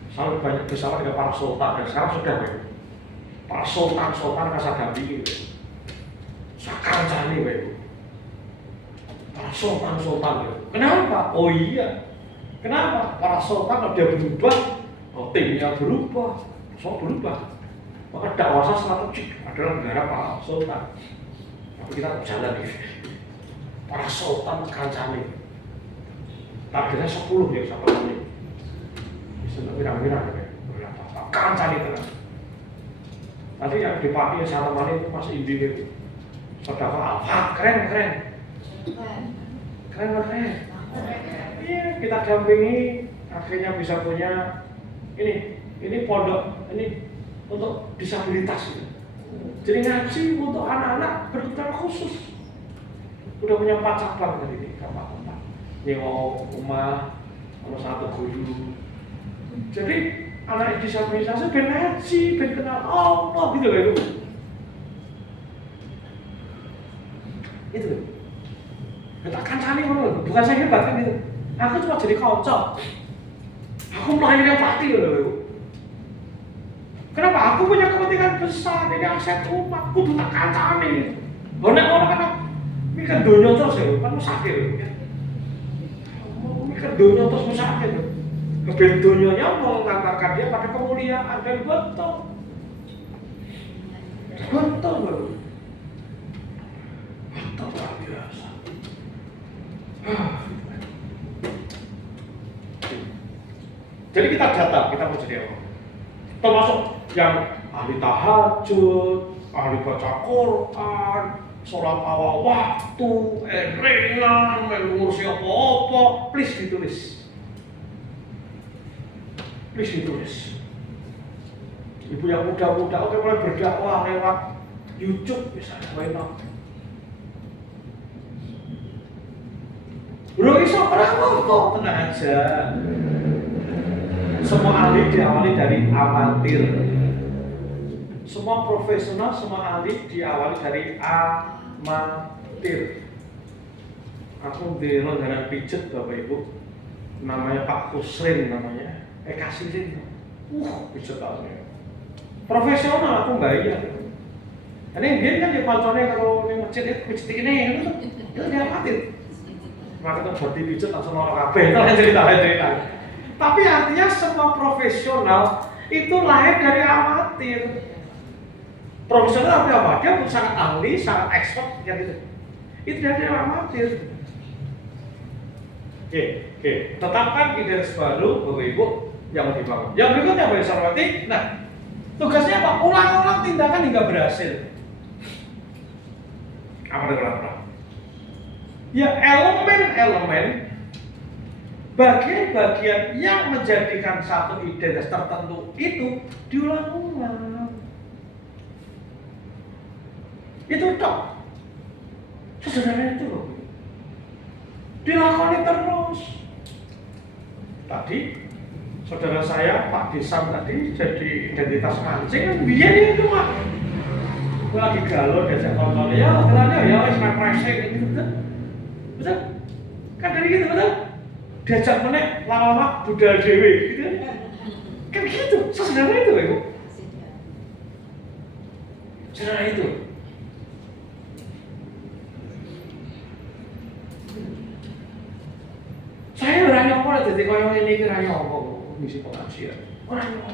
selalu banyak bersama dengan para sultan dan sekarang sudah para sultan Kasadambi gitu. Sekarang cani para sultan gitu. Kenapa? Oh iya. Kenapa? Para sultan kalau dia berubah, timnya berubah, semua berubah. Maka dakwah strategik adalah negara para sultan. Tapi kita berjalan gitu. Para sultan kancane. Targetnya 10 ya sampai ini. Bisa mirang-mirang ya. Berapa? Kancane tenang. Nanti yang dipakai Salamani itu Mas Indi itu. Saudara Alfa, keren. Iya, kita dampingi akhirnya bisa punya ini pondok ini untuk disabilitas. Jadi ngaji untuk anak-anak berkebutuhan khusus. Udah punya 4 cabang tadi ini, tempat nyewa rumah, sama satu guru. Jadi anak disabilitas ben ngaji, ben kenal Allah gitu loh itu. Itu loh. Kita kancani ngono, bukan saya hebat kan itu. Aku cuma jadi kocok. Aku melayani pati loh. Kenapa? Aku punya kepentingan besar, ini aset umat, kudu tak kancani. Nek orang kan mikir donya terus ya, kan sakit loh. Mikir donya terus sakit loh. Kebentuknya mengantarkan dia pada kemuliaan dan betul luar biasa. Jadi kita datang, kita mau jadi apa? Termasuk yang ahli tahajud, ahli baca Quran, sholat awal waktu, ringan, ngurusi apa-apa, please ditulis. Ibu yang muda-muda, oke mulai berdakwah lewat YouTube misalnya, why not? Bro, iso kok tenang aja. Semua ahli diawali dari amatir. Semua profesional, semua ahli diawali dari amatir. Aku di langganan pijet Bapak Ibu, namanya Pak Kusrin namanya. Kasihin. Pijet tahunnya. Profesional aku bayar. Ini dia kan dia panconnya kalau di masjid itu pijet ini itu dia amatir. Maka itu berarti pijet langsung orang kabeh. Itu cerita. Tapi artinya semua profesional itu lahir dari amatir. Profesional apa? Dia sangat ahli, sangat expert yang gitu. Itu dari amatir. Oke. Tetapkan ide baru Bapak Ibu yang mau dibangun. Yang berikutnya Bapak Sarwati. Nah, tugasnya apa? Ulang-ulang tindakan hingga berhasil. Apa itu? Ya elemen-elemen bagian-bagian yang menjadikan satu identitas tertentu itu diulang-ulang. Itu toh. Sesederhana itu loh. Dilakoni terus. Tadi saudara saya Pak Desam tadi jadi identitas mancing kan biar dia cuma lagi galau diajak tonton ya jalannya ya wis refreshing gitu betul kan dari gitu betul diajak menek lama-lama budal dewe gitu kan gitu sesederhana itu Ibu sederhana itu. Saya ora nyoba dadi koyo ngene iki ora nyoba misi pengajian. Ora nyoba.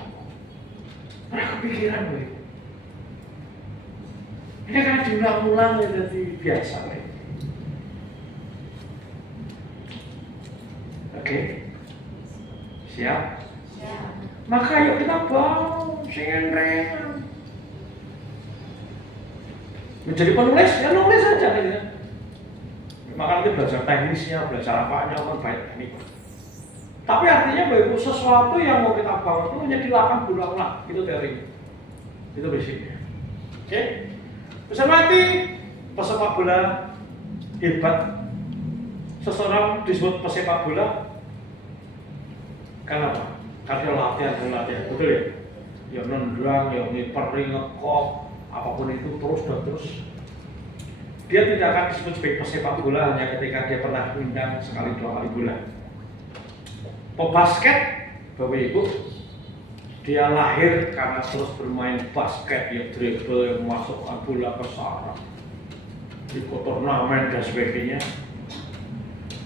Ora kepikiran kowe. Ini kan diulang-ulang jadi biasa kowe. Oke. Siap? Siap. Maka yuk kita bangun sing ringan. Menjadi penulis, ya nulis aja gitu. Maka nanti belajar teknisnya, belajar apanya, kan banyak teknik. Tapi artinya bahwa sesuatu yang mau kita bangun itu menjadi lapan berulang-ulang, itu teori. Itu basicnya. Oke? Bisa mati pesepak bola hebat. Seseorang disebut pesepak bola kenapa? Karena latihan, betul ya? Ya nendang, ya ngiperi, ngekok, apapun itu terus dan terus. Dia tidak akan disebut sebagai pesepak bola hanya ketika dia pernah undang sekali 2 kali bola. Pebasket, Bapak Ibu, dia lahir karena terus bermain basket, ya dribble, yang memasukkan bola ke sarang, ikut turnamen dan sebagainya.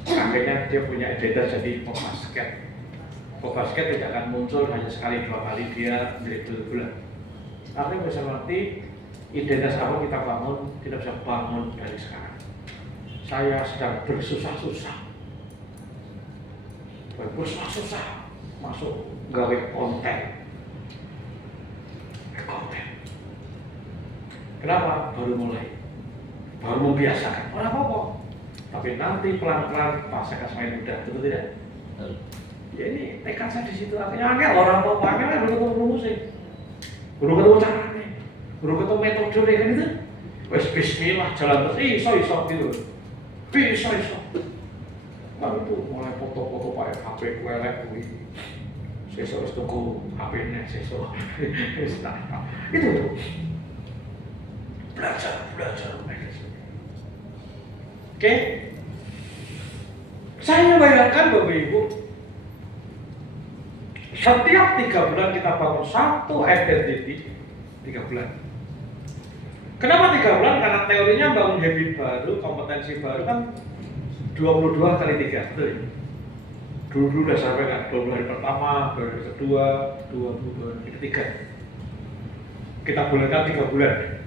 Akhirnya dia punya identitas jadi pebasket. Pebasket tidak akan muncul hanya sekali 2 kali dia dribble bola. Artinya bisa mengerti identitas apa kita bangun tidak bisa bangun dari sekarang. Saya sedang bersusah-susah masuk gawe konten. Kenapa? Baru mulai, baru membiasakan. Orang apa-apa. Tapi nanti pelan-pelan pas saya semakin mudah, betul tidak? Ya ini tekad saya di situ. Artinya angel orang apa-apa, angel kan belum ketemu musik, belum ketemu caranya. Baru ketemu metode kan itu, wes bismillah jalan terus, iso gitu, iso. Lalu itu mulai foto-foto pakai HP kuelek kuwi, sesuk tuku HP-nya sesuk, itu belajar. Oke, saya bayangkan Bapak Ibu, setiap 3 bulan kita bangun satu identity 3 bulan. Kenapa 3 bulan? Karena teorinya bangun habit baru, kompetensi baru kan 22 kali 3, betul ya? Dulu udah sampaikan 20 hari pertama, 20 hari kedua, 20 hari ketiga. Kita bulatkan 3 bulan.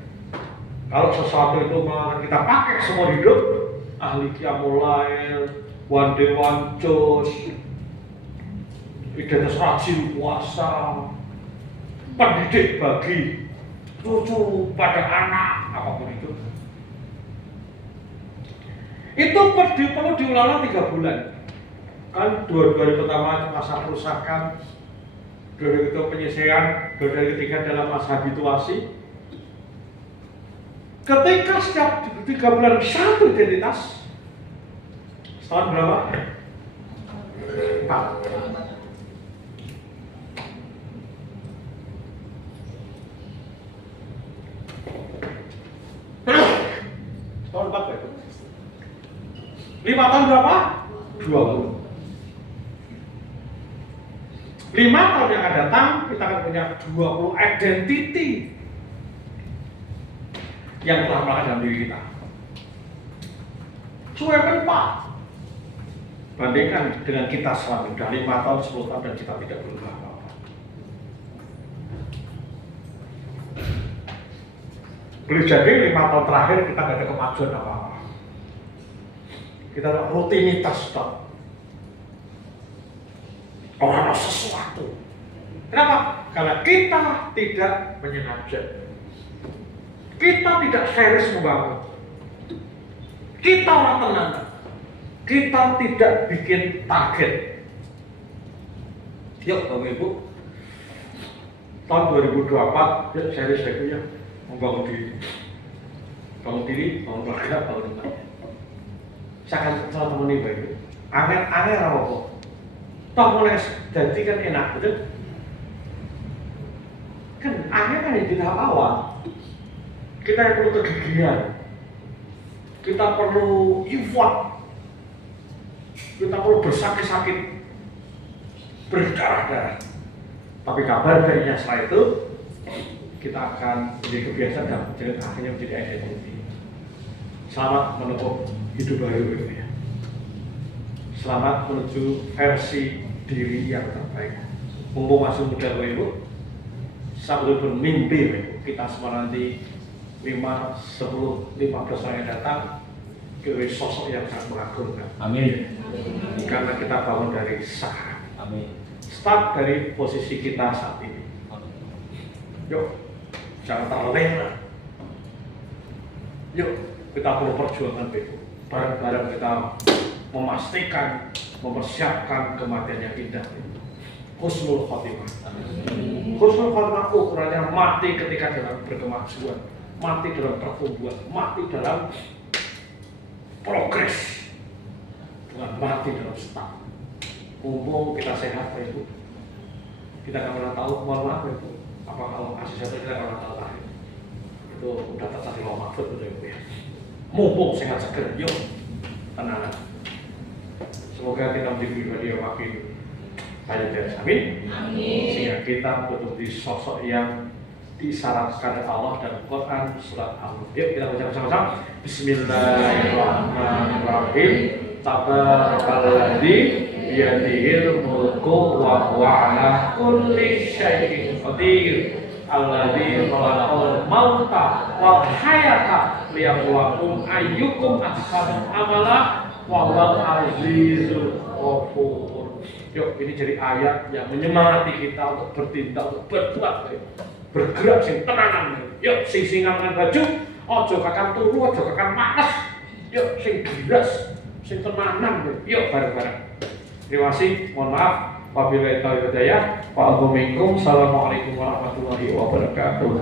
Kalau sesuatu itu mau kita pakai semua hidup, ahli qiyamul lail, one day one chose, identitas rajin puasa, pendidik bagi cucu pada anak, apapun itu perlu diulang 3 bulan. Kan 2 hari pertama itu masa perusakan, 2 hari kedua penyelesaian, 2 hari ketiga dalam masa habituasi. Ketika setiap 3 bulan satu identitas, setahun berapa? 4. Tahun 4 itu 5 tahun berapa? 20. 5 tahun yang akan datang kita akan punya 20 identity yang telah melekat dalam diri kita. Sudah Pak, bandingkan dengan kita selama sudah 5 tahun, 10 tahun dan kita tidak berubah apa-apa. Boleh jadi 5 tahun terakhir kita tidak ada kemajuan apa-apa. Kita rutinitas stop. Orang sesuatu. Kenapa? Karena kita tidak menyengaja. Kita tidak serius membangun. Kita orang tenang. Kita tidak bikin target. Yuk Bapak Ibu, tahun 2024 yuk serius ya, membangun diri. Bangun diri, bangun keluarga, bangun rumah. Saya akan selalu temani Bapak Ibu. Aneh apa kok? Toh mulai jadi kan enak, betul? Kan aneh kan di tahap awal. Kita yang perlu kegigihan, kita perlu effort, kita perlu bersakit-sakit, berdarah-darah. Tapi kabar baiknya setelah itu kita akan menjadi kebiasaan dan akhirnya menjadi identity. Selamat menempuh hidup baru ya. Selamat menuju versi diri yang terbaik. Mumpung masih muda Bapak Ibu, sambil bermimpi Bapak Ibu, kita semua nanti 5, 10, 15 tahun yang datang ke sosok yang sangat mengagumkan. Amin. Karena kita bangun dari sekarang. Amin. Start dari posisi kita saat ini. Yuk, jangan terlena. Yuk, kita perlu perjuangan Bapak Ibu. Bareng-bareng kita memastikan, mempersiapkan kematian yang indah. Husnul khotimah. Husnul khotimah ukurannya mati ketika dalam berkemajuan, mati dalam pertumbuhan, mati dalam progres, bukan mati dalam stuck. Mumpung kita sehat Bapak Ibu, kita nggak pernah tahu, mohon maaf Bapak Ibu, apa kalau kasih satu kita nggak pernah tahu terakhir. Itu udah terjadi loh mahfud Bapak Ibu ya. Mumpung sehat seger, yuk tenang. Semoga kita menjadi pribadi yang makin banyak dari amin. Sehingga kita betul-betul sosok yang disyaratkan oleh Allah dan Quran surat Al-Mulk. Yuk kita baca bersama-sama. Bismillahirrahmanirrahim. Tabarakalladzi biyadihil mulku wa huwa ala kulli syai'in qadir. Alladzi khalaqal mauta wal hayata liyabluwakum ayyukum ahsanu amala wa huwal azizul ghafur. Yuk, ini jadi ayat yang menyemangati kita untuk bertindak, untuk berbuat, bergerak sing tenanan. Yuk, sing singan baju, ojo kakang turu, ojo kakang malas. Yuk, sing giras, sing tenanan. Yuk, bareng-bareng. Terima kasih, mohon maaf. Wabillahi taufiq wal hidayah. Assalamualaikum warahmatullahi wabarakatuh.